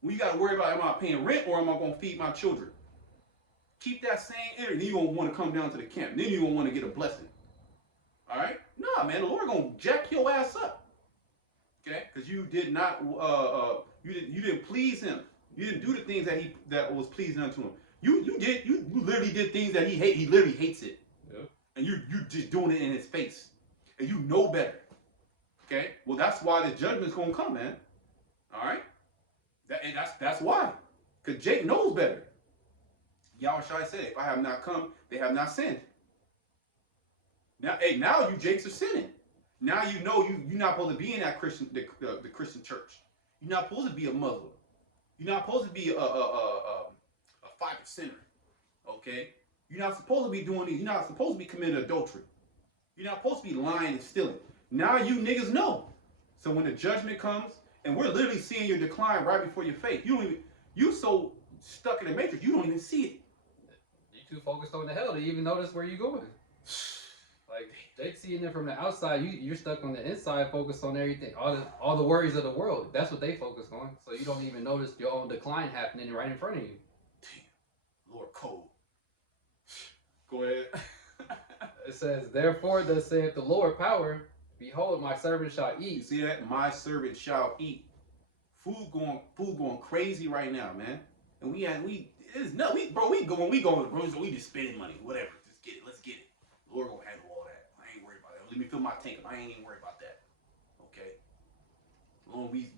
When you got to worry about, am I paying rent or am I going to feed my children? Keep that same energy. Then you're going to want to come down to the camp. Then you're going to want to get a blessing. All right? Nah, man. The Lord going to jack your ass up. Okay? Because you did not, you didn't please him. You didn't do the things that was pleasing unto him. You literally did things that he literally hates it. Yeah. And you just doing it in his face. And you know better. Okay? Well, that's why the judgment's going to come, man. All right? That's why. Because Jake knows better. Yahushua said, if I have not come, they have not sinned. Now you Jakes are sinning. Now you know you're not supposed to be in that the Christian church. You're not supposed to be a Muslim. You're not supposed to be a 5%er. Okay? You're not supposed to be doing these. You're not supposed to be committing adultery. You're not supposed to be lying and stealing. Now you niggas know. So when the judgment comes, and we're literally seeing your decline right before your face. You so stuck in the matrix, you don't even see it. You too focused on the hell to even notice where you're going. Like they seeing it from the outside, you're stuck on the inside, focused on everything, all the worries of the world. That's what they focus on. So you don't even notice your own decline happening right in front of you. Damn, Lord cold. Go ahead. It says, therefore, thus saith the Lord power. Behold, my servant shall eat. You see that? My servant shall eat. Food going crazy right now, man. And we going, bro. So we just spending money, whatever. Just get it. Let's get it. Lord gonna handle all that. I ain't worried about that. Let me fill my tank up. I ain't even worried about that. Okay. Long we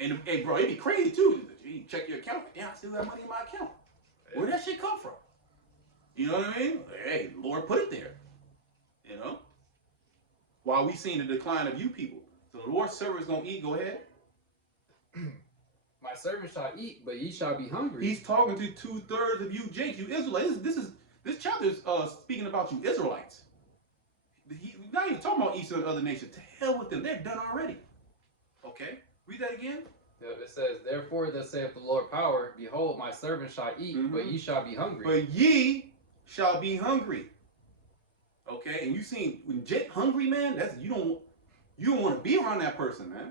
and hey, bro, it'd be crazy too. You check your account. Damn, I still got money in my account. Where'd that shit come from? You know what I mean? Hey, Lord put it there. You know. While we seeing the decline of you people. So the Lord's servant is going to eat. Go ahead. My servant shall eat, but ye shall be hungry. He's talking to 2/3 of you Jakes, you Israelites. This chapter is speaking about you Israelites. He's not even talking about each other nations. To hell with them. They're done already. Okay? Read that again. It says, therefore, thus saith the Lord power. Behold, my servant shall eat, but ye shall be hungry. But ye shall be hungry. Okay, and you seen when Jake hungry, man, you don't want to be around that person, man.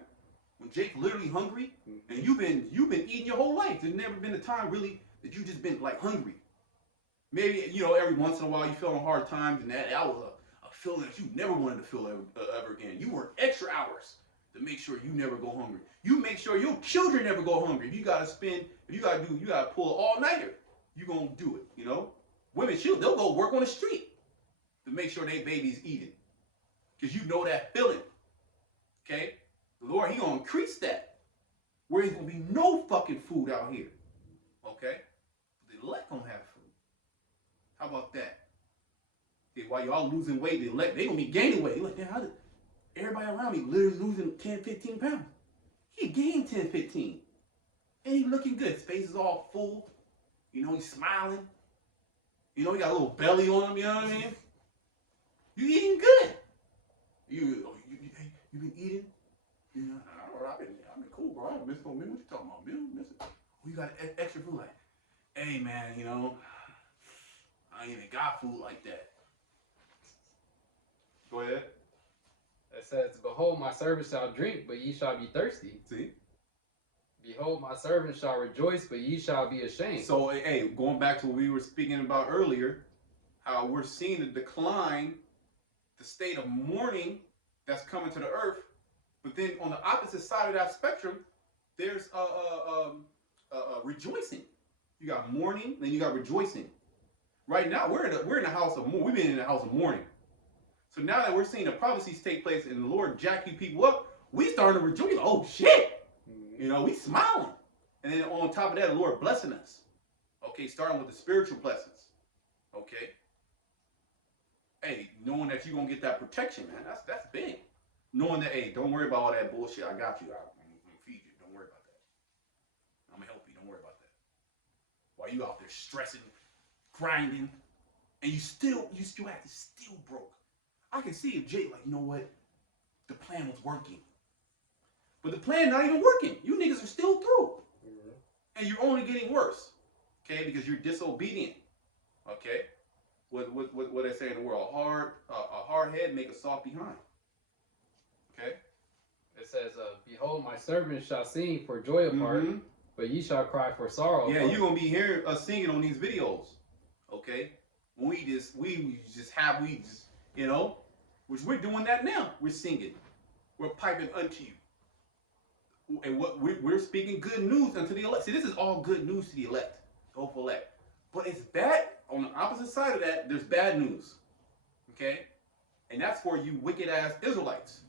When Jake literally hungry, and you've been eating your whole life. There's never been a time really that you just been like hungry. Maybe every once in a while you feel on hard times, and that was a feeling that you never wanted to feel ever again. You work extra hours to make sure you never go hungry. You make sure your children never go hungry. If you gotta pull an all-nighter, you gonna do it. Women, they'll go work on the street to make sure their baby's eating. Because you know that feeling. Okay? The Lord, he going to increase that. Where there's going to be no fucking food out here. Okay? The elect going to have food. How about that? Okay, while y'all losing weight, the elect, they going to be gaining weight. Like, damn, how did everybody around me literally losing 10, 15 pounds? He gained 10, 15. And he looking good. His face is all full. He's smiling. He got a little belly on him, you know what I mean? You eating good. You been eating? I've been cool, bro. I haven't missed no meal. What you talking about? Miss it. You got extra food? Like, hey, man, I ain't even got food like that. Go ahead. It says, behold, my servant shall drink, but ye shall be thirsty. See? Behold, my servant shall rejoice, but ye shall be ashamed. So, hey, going back to what we were speaking about earlier, how we're seeing the decline, the state of mourning that's coming to the earth, but then on the opposite side of that spectrum, there's rejoicing. You got mourning, then you got rejoicing. Right now, we're in the house of mourning. We've been in the house of mourning. So now that we're seeing the prophecies take place and the Lord jack you people up, we starting to rejoice. Oh shit! You know, we smiling. And then on top of that, the Lord blessing us. Okay, starting with the spiritual blessings. Okay. Hey, knowing that you're gonna get that protection, man, that's big. Knowing that, hey, don't worry about all that bullshit. I got you. I'm gonna feed you. Don't worry about that. I'm gonna help you. Don't worry about that. While you out there stressing, grinding, and you still have to still broke. I can see if Jay like, you know what, the plan was working, but the plan not even working. You niggas are still through, and you're only getting worse. Okay, because you're disobedient. Okay, what they say in the world, a hard head make a soft behind. Okay. It says, "Behold, my servant shall sing for joy of heart, but ye shall cry for sorrow." Yeah, you're gonna be hearing us singing on these videos. Okay, when we just you know, which we're doing that now. We're singing, we're piping unto you, and what we're speaking good news unto the elect. See, this is all good news to the elect, the hopeful elect. But it's bad on the opposite side of that. There's bad news. Okay, and that's for you wicked ass Israelites.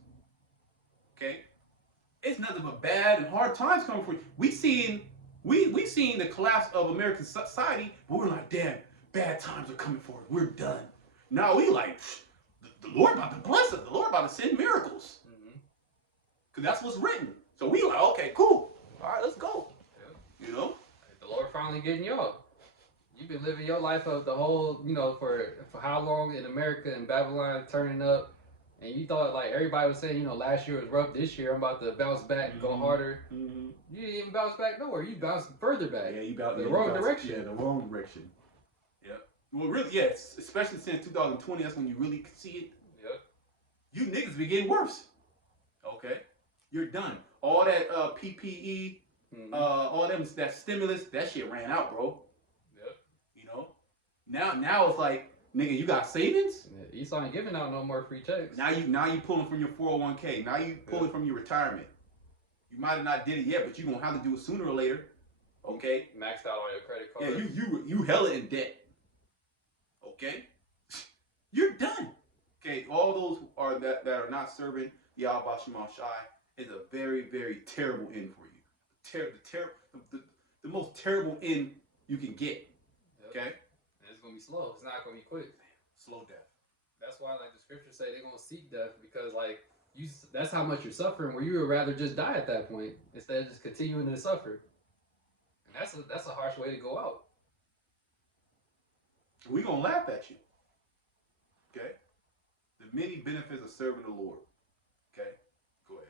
Okay, it's nothing but bad and hard times coming for you. We seen the collapse of American society, but we're like, damn, bad times are coming for us. We're done. Now we like, the Lord about to bless us. The Lord about to send miracles, because that's what's written. So we like, okay, cool. All right, let's go. Yeah. You know, The Lord finally getting you up. You've been living your life of the whole, you know, for how long in America and Babylon turning up. And you thought, like, everybody was saying, you know, last year was rough, this year I'm about to bounce back and go harder. You didn't even bounce back nowhere. You bounced further back. Yeah, you bounced the wrong direction. Yeah, the wrong direction. Yeah. Well, really, yeah, especially since 2020, that's when you really see it. Yep. You niggas be getting worse. Okay. You're done. All that PPE, all that stimulus, that shit ran out, bro. Yep. You know? Now it's like, nigga, you got savings? Yeah, Esau ain't giving out no more free checks. Now you pulling from your 401k. Now you pulling from your retirement. You might have not did it yet, but you're gonna have to do it sooner or later. Okay? Maxed out on your credit card. Yeah, you hella in debt. Okay? You're done. Okay, all those are that are not serving Yahweh Shema Shai is a very, very terrible end for you. The most terrible end you can get. Yep. Okay? And it's gonna be slow. It's not gonna be quick. Slow death. That's why, like the scriptures say, they're gonna seek death because, like, that's how much you're suffering. Where you would rather just die at that point instead of just continuing to suffer. And that's a harsh way to go out. We're gonna laugh at you. Okay? The many benefits of serving the Lord. Okay? Go ahead.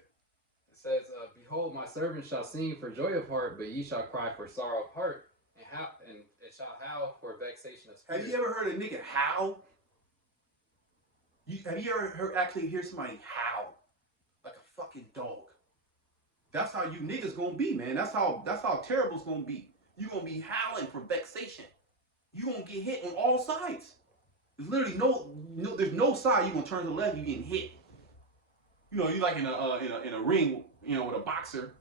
It says, "Behold, my servant shall sing for joy of heart, but ye shall cry for sorrow of heart, and it shall howl for vexation of spirit." Have you ever heard a nigga howl? Have you ever actually hear somebody howl like a fucking dog? That's how you niggas gonna be, man. That's how terrible it's gonna be. You gonna be howling for vexation. You gonna get hit on all sides. There's literally there's no side you gonna turn to the left. You getting hit. You know, you like in a ring, you know, with a boxer.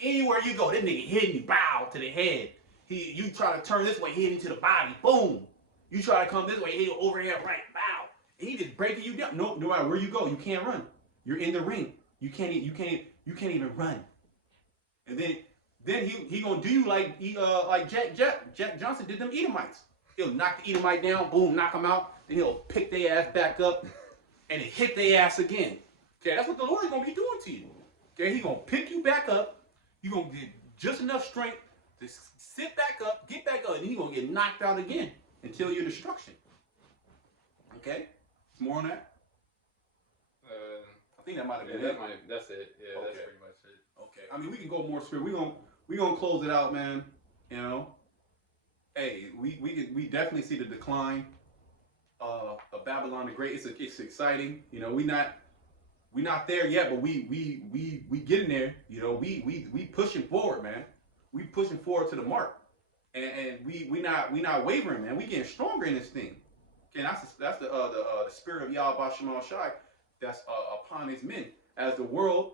Anywhere you go, that nigga hitting you, bow to the head. You try to turn this way, hit into the body, boom. You try to come this way, hit overhead, right, bow. And he just breaking you down. No matter where you go, you can't run. You're in the ring. You can't even run. And then he gonna do you like Jack Johnson did them Edomites. He'll knock the Edomite down, boom, knock him out. Then he'll pick their ass back up and then hit their ass again. Okay, that's what the Lord is gonna be doing to you. Okay, he's gonna pick you back up. You're gonna get just enough strength to sit back up, get back up, and then you're gonna get knocked out again until your destruction. Okay? More on that? I think that might have been it. That's it. Yeah, Okay. That's pretty much it. Okay. I mean, we can go more spirit. We gonna close it out, man. You know. Hey, we definitely see the decline of Babylon the Great. It's exciting. You know, we not there yet, but we getting there. You know, we pushing forward, man. We pushing forward to the mark, and we not wavering, man. We getting stronger in this thing. And that's the spirit of Yahweh Shema Shai that's upon his men. As the world,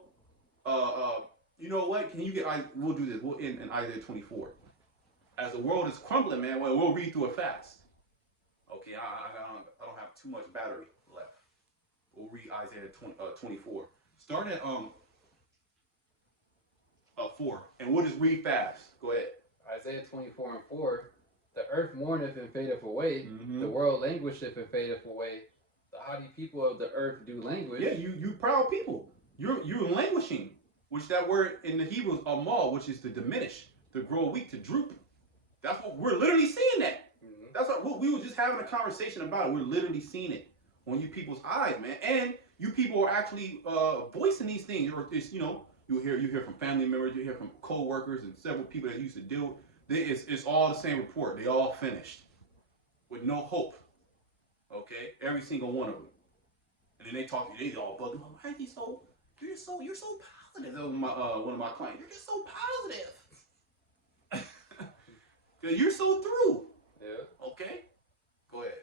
you know what? Can you get? We'll do this. We'll end in Isaiah 24. As the world is crumbling, man, we'll read through it fast. Okay, I don't have too much battery left. We'll read Isaiah 24. Starting at 4, and we'll just read fast. Go ahead. Isaiah 24:4. The earth mourneth and fadeth away. Mm-hmm. The world languisheth and fadeth away. The haughty people of the earth do languish. Yeah, you proud people. You're languishing, which that word in the Hebrew is amal, which is to diminish, to grow weak, to droop. That's what we're literally seeing that. Mm-hmm. That's what we were just having a conversation about it. We're literally seeing it on you people's eyes, man. And you people are actually voicing these things. It's, you hear from family members, you hear from co-workers and several people that used to deal with. It's all the same report. They all finished with no hope. Okay, every single one of them. And then they talk to you. They all bug them. Why are you so? You're so positive. That was one of my clients. You're just so positive. Cause you're so through. Yeah. Okay. Go ahead.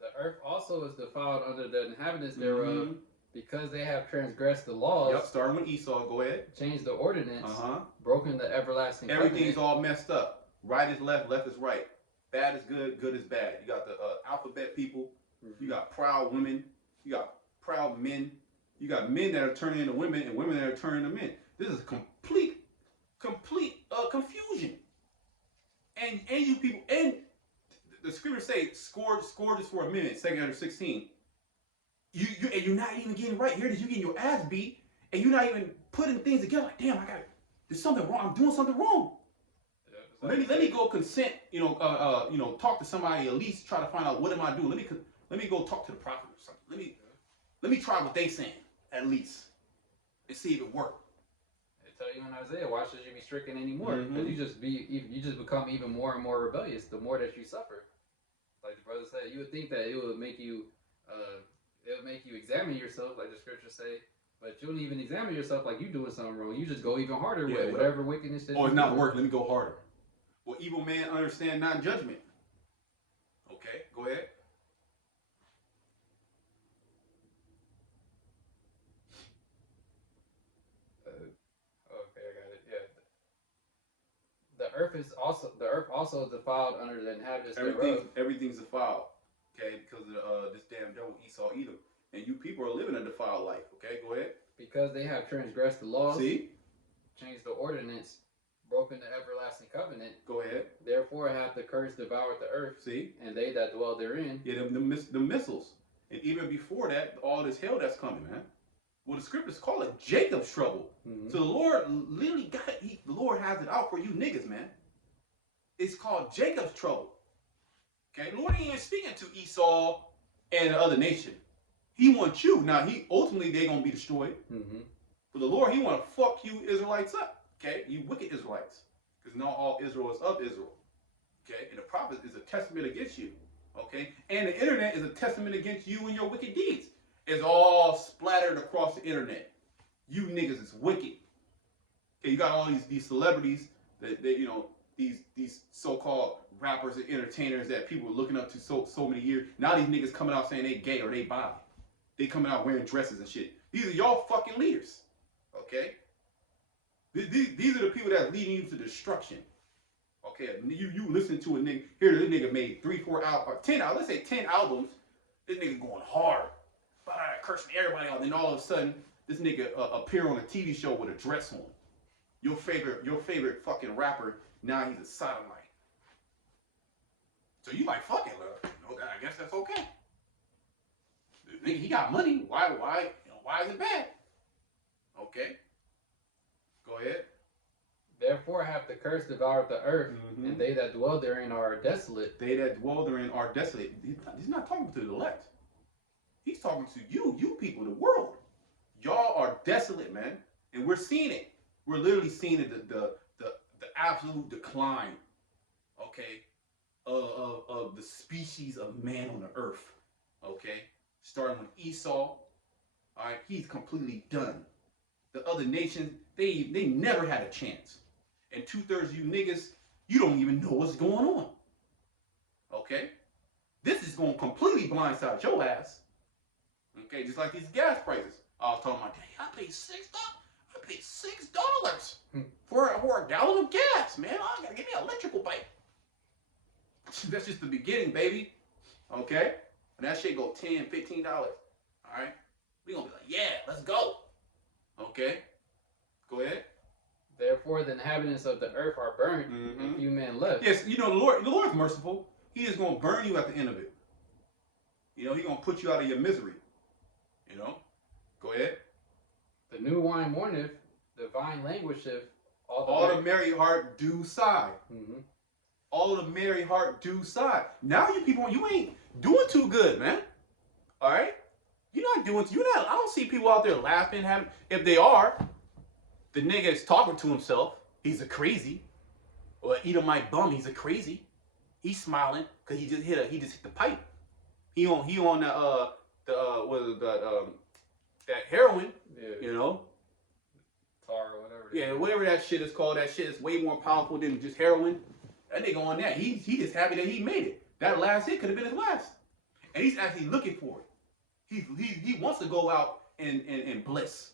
The earth also is defiled under the inhabitants thereof, because they have transgressed the laws. Yep. Starting with Esau. Go ahead. Changed the ordinance. Uh-huh. Broken the everlasting Everything's covenant. all messed up. Right is left, left is right. Bad is good, good is bad. You got the alphabet people. Mm-hmm. You got proud women. You got proud men. You got men that are turning into women and women that are turning into men. This is complete confusion. And you people, and the scriptures say, scourge is for a minute, 2 16. And you're not even getting right. Here it is, you getting your ass beat, and you're not even putting things together. Like, damn, there's something wrong. I'm doing something wrong. Yeah, let me go consent. Talk to somebody, at least try to find out what am I doing. Let me go talk to the prophet or something. Let me try what they saying at least and see if it works. Tell you in Isaiah, why should you be stricken anymore? Because you just become even more and more rebellious the more that you suffer. Like the brother said, you would think that it would make you examine yourself, like the scriptures say, but you don't even examine yourself like you doing something wrong. You just go even harder with whatever wickedness that it's not working. Let me go harder. Well, evil man understand not judgment. Okay, go ahead. The earth also is defiled under the inhabitants thereof. Everything's defiled, okay, because of this damn devil Esau Edom, and you people are living a defiled life. Okay, go ahead. Because they have transgressed the laws. See, changed the ordinance, broken the everlasting covenant. Go ahead. Therefore hath the curse devoured the earth. See, and they that dwell therein. Yeah, the missiles, and even before that, all this hell that's coming, man. Well, the scriptures call it Jacob's trouble. Mm-hmm. So the Lord literally the Lord has it out for you niggas, man. It's called Jacob's trouble. Okay, the Lord ain't even speaking to Esau and the other nation. He wants you. Now, ultimately they're gonna be destroyed. Mm-hmm. But the Lord, he want to fuck you Israelites up. Okay, you wicked Israelites, because not all Israel is of Israel. Okay, and the prophet is a testament against you. Okay, and the internet is a testament against you and your wicked deeds. It's all splattered across the internet. You niggas is wicked. Okay, you got all these celebrities that these so-called rappers and entertainers that people were looking up to so many years. Now these niggas coming out saying they gay or they bi. They coming out wearing dresses and shit. These are y'all fucking leaders. Okay? These are the people that's leading you to destruction. Okay, you listen to a nigga. Here, this nigga made 3, 4 albums, 10 albums. Let's say 10 albums. This nigga going hard. Cursing everybody out, then all of a sudden, this nigga appear on a TV show with a dress on. Your favorite fucking rapper, now he's a sodomite. So you like, fuck it, love. I guess that's okay. Nigga, he got money. Why is it bad? Okay. Go ahead. Therefore hath the curse devoured the earth, and they that dwell therein are desolate. They that dwell therein are desolate. He's not talking to the elect. He's talking to you people, the world. Y'all are desolate, man. And we're seeing it. We're literally seeing it, the absolute decline, okay, of the species of man on the earth, okay? Starting with Esau, all right, he's completely done. The other nations, they never had a chance. And 2/3 of you niggas, you don't even know what's going on, okay? This is going to completely blindside your ass. Okay, just like these gas prices. I was talking about, I paid $6. I paid $6 for a gallon of gas, man. I gotta get me an electrical bike. That's just the beginning, baby. Okay, and that shit go $10, $15. All right, we gonna be like, yeah, let's go. Okay, go ahead. Therefore, the inhabitants of the earth are burned, and few men left. Yes, you know the Lord's merciful. He is gonna burn you at the end of it. You know, He gonna put you out of your misery. You know, go ahead. The new wine mourneth, the vine languisheth. All the merry heart do sigh. Mm-hmm. All the merry heart do sigh. Now you people, you ain't doing too good, man. All right, you're not doing. You're not. I don't see people out there laughing. Having, if they are, the nigga is talking to himself. He's a crazy. Or Edomite bum. He's a crazy. He's smiling because he just hit the pipe. He on that heroin. Yeah. You know. Tar or whatever. Yeah, whatever that shit is called. That shit is way more powerful than just heroin. That nigga on that. He just happy that he made it. That last hit could have been his last. And he's actually looking for it. He wants to go out in bliss.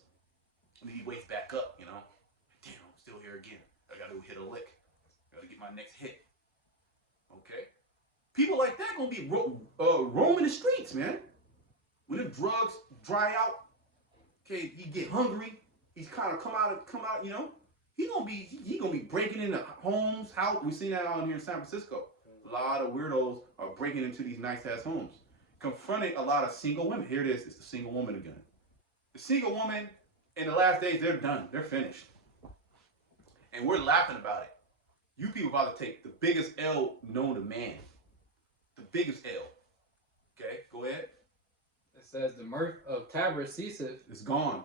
And then he wakes back up, you know. Damn, I'm still here again. I gotta hit a lick. Gotta get my next hit. Okay? People like that gonna be roaming the streets, man. When the drugs dry out, okay, he get hungry, he's kind of come out, you know. He gonna be breaking into homes. How we seen that out here in San Francisco. A lot of weirdos are breaking into these nice ass homes, confronting a lot of single women. Here it is. It's the single woman again. The single woman in the last days, they're done. They're finished, and we're laughing about it. You people about to take the biggest L known to man. The biggest L. Okay, go ahead. It says the mirth of Tabor ceaseth. It's gone.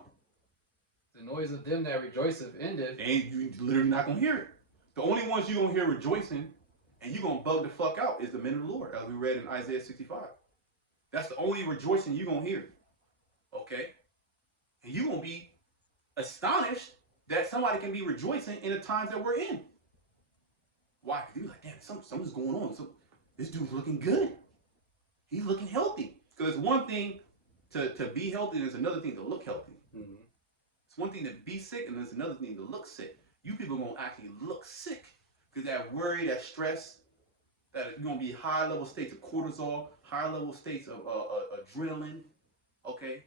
The noise of them that rejoiceth endeth. And you literally not gonna hear it. The only ones you gonna hear rejoicing and you gonna bug the fuck out is the men of the Lord, as we read in Isaiah 65. That's the only rejoicing you gonna hear. Okay? And you gonna be astonished that somebody can be rejoicing in the times that we're in. Why? Because you be like, damn, something's going on. So this dude's looking good. He's looking healthy. Because it's one thing to be healthy, and it's another thing to look healthy. Mm-hmm. It's one thing to be sick, and there's another thing to look sick. You people are going to actually look sick because that worry, that stress, that you're going to be high level states of cortisol, high level states of adrenaline, okay?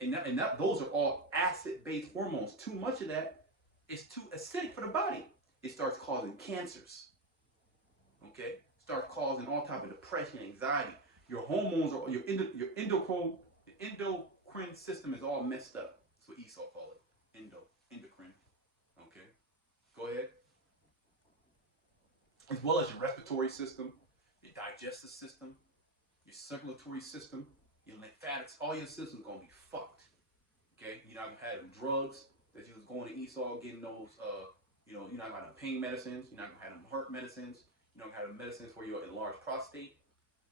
And those are all acid-based hormones. Too much of that is too acidic for the body. It starts causing cancers, okay? Starts causing all type of depression, anxiety. Your hormones, your endocrine system is all messed up. That's what Esau call it, endocrine. Okay, go ahead. As well as your respiratory system, your digestive system, your circulatory system, your lymphatics, all your systems gonna be fucked. Okay, you're not gonna have them drugs that you was going to Esau getting those. You're not gonna have pain medicines. You're not gonna have them heart medicines. You're not gonna have the medicines for your enlarged prostate.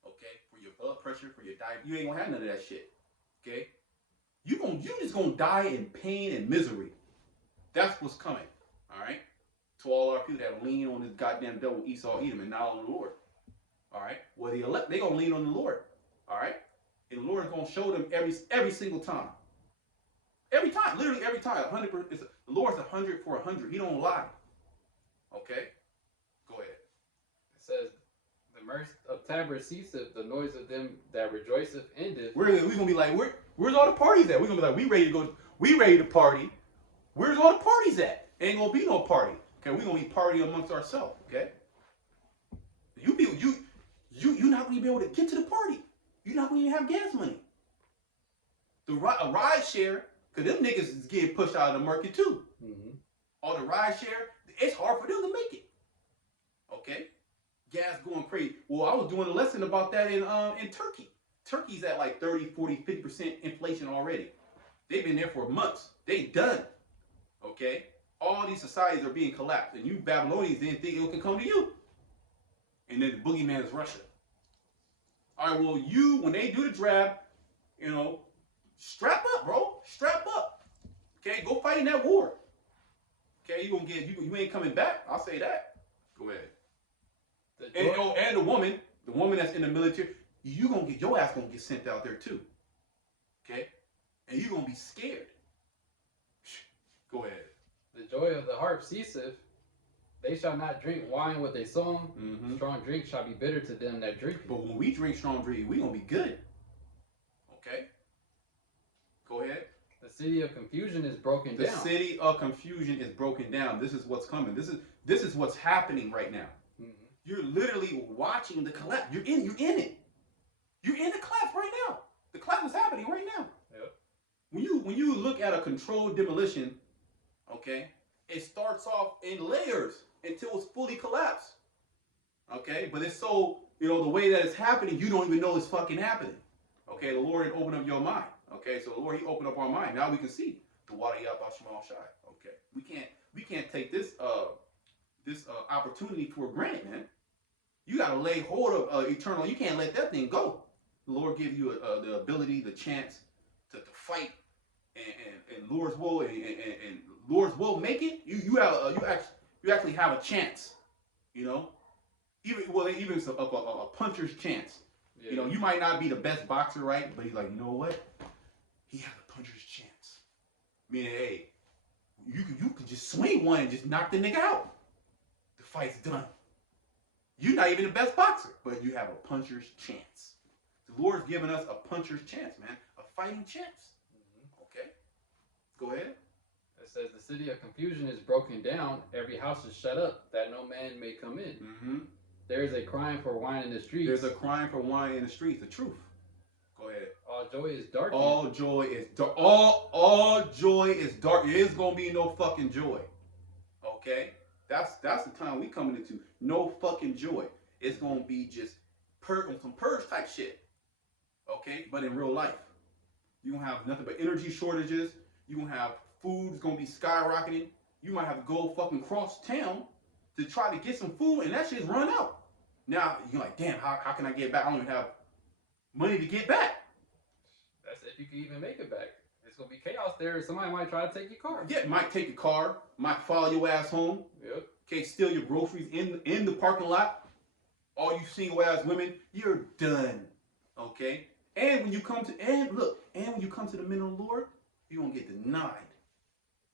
Okay, for your blood pressure, for your diabetes. You ain't gonna have none of that shit. Okay. You just gonna die in pain and misery. That's what's coming. All right. To all our people that lean on this goddamn devil Esau Edom and not on the Lord. All right. Well, the elect, they gonna lean on the Lord. All right. And the Lord is gonna show them every single time. Every time, literally every time. 100%. The Lord's 100 for 100. He don't lie. Okay. Go ahead. It says the mirth of Tabor ceaseth, the noise of them that rejoiceth endeth. We're gonna be like, where's all the parties at? We're gonna be like, we ready to party. Where's all the parties at? Ain't gonna be no party. Okay, we're gonna be partying amongst ourselves. Okay. You people, you're not gonna be able to get to the party. You're not gonna even have gas money. A ride share, cause them niggas is getting pushed out of the market too. Mm-hmm. All the ride share, it's hard for them to make it. Okay. Gas going crazy. Well, I was doing a lesson about that in Turkey. Turkey's at like 30, 40, 50% inflation already. They've been there for months. They done. Okay? All these societies are being collapsed. And you Babylonians didn't think it can come to you. And then the boogeyman is Russia. All right, well, when they do the drab, strap up, bro. Strap up. Okay? Go fight in that war. Okay? You ain't coming back. I'll say that. Go ahead. And the woman that's in the military, your ass gonna get sent out there too. Okay? And you're gonna be scared. Go ahead. The joy of the harp ceaseth. They shall not drink wine with a song. Mm-hmm. Strong drink shall be bitter to them that drink it. But when we drink strong drink, we gonna be good. Okay? city of confusion is broken The down. city of confusion is broken down. This is what's coming. This is what's happening right now. Mhm. You're literally watching the collapse. You're in it. You're in the collapse right now. The collapse is happening right now. Yep. When you look at a controlled demolition, okay, it starts off in layers until it's fully collapsed. Okay, but it's so, the way that it's happening, you don't even know it's fucking happening. Okay, the Lord had opened up your mind. Okay, so the Lord, He opened up our mind. Now we can see the water Yabashmal Shai. Okay, we can't take this opportunity for granted, man. You gotta lay hold of eternal. You can't let that thing go. The Lord give you the ability, the chance to fight, and Lord's will and Lord's will make it. You actually have a chance. Even a puncher's chance. Yeah. You might not be the best boxer, right? But he's like, you know what? He has a puncher's chance. Meaning, hey, you can just swing one and just knock the nigga out. The fight's done. You're not even the best boxer, but you have a puncher's chance. The Lord's given us a puncher's chance, man. A fighting chance. Okay? Go ahead. It says the city of confusion is broken down. Every house is shut up, that no man may come in. Mm-hmm. There is a crying for wine in the streets. There's a crying for wine in the streets. The truth. Go ahead. All joy is dark. All joy is dark. All joy is dark. There is gonna be no fucking joy. Okay? That's the time we coming into. No fucking joy. It's gonna be just some purge type shit. Okay? But in real life. You're gonna have nothing but energy shortages. You're gonna have food's gonna be skyrocketing. You might have to go fucking cross town to try to get some food, and that shit's run out. Now you're like, damn, how can I get back? I don't even have money to get back. That's if you can even make it back. It's gonna be chaos there. Somebody might try to take your car. Yeah, might take your car, might follow your ass home. Yep. Okay, steal your groceries in the parking lot. All you single ass women, you're done. Okay? And when you come to the men of the Lord, you're gonna get denied.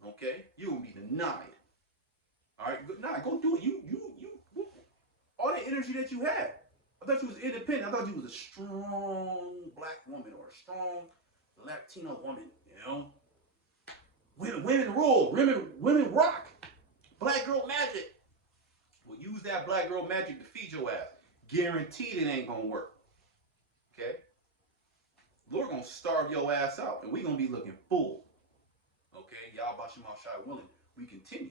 Okay? You're gonna be denied. Alright, go do it. You all the energy that you had. I thought you was independent. I thought you was a strong black woman or a strong Latino woman, Women rule, women rock. Black girl magic. Well, use that black girl magic to feed your ass. Guaranteed it ain't gonna work. Okay? Lord gonna starve your ass out, and we gonna be looking full. Okay? Y'all Bashamal Shai willing. We continue.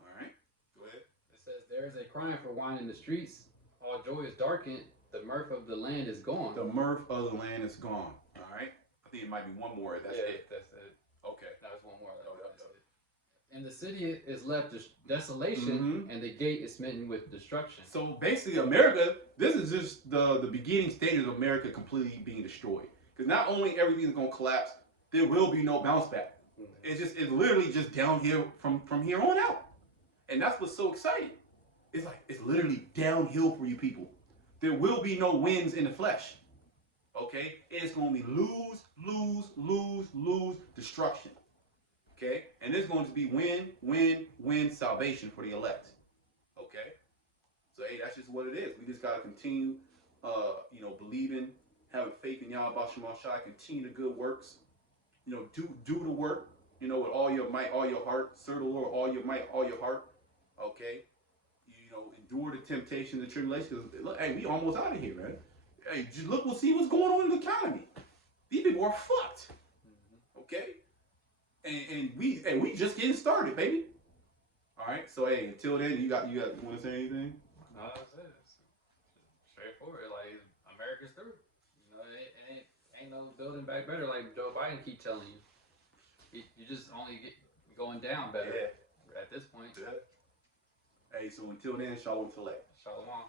Alright? Go ahead. It says there is a crying for wine in the streets. All joy is darkened. The mirth of the land is gone. The mirth of the land is gone. Alright? I think it might be one more. That's it. That's it. Okay. That was one more. And the city is left desolation, and the gate is smitten with destruction. So basically, America, this is just the beginning stages of America completely being destroyed. Because not only everything's going to collapse, there will be no bounce back. It's literally just downhill from here on out. And that's what's so exciting. It's literally downhill for you people. There will be no wins in the flesh. Okay? It's going to be lose, lose, lose, lose, destruction. Okay? And it's going to be win, win, win salvation for the elect. Okay? So, hey, that's just what it is. We just got to continue, believing, having faith in Yahweh Shemal Shai, continue the good works. Do the work, with all your might, all your heart. Serve the Lord, all your might, all your heart. Okay? Endure the temptations and tribulations. Look, hey, we almost out of here, man. Hey, just look, we'll see what's going on in the economy. These people are fucked. Okay? And we just getting started, baby. All right. So hey, until then, you want to say anything? No, that's it. It's straightforward. Like America's through. It ain't no building back better. Like Joe Biden keep telling you, you just only get going down better at this point. Yeah. Hey, so until then, shalom to Shalom.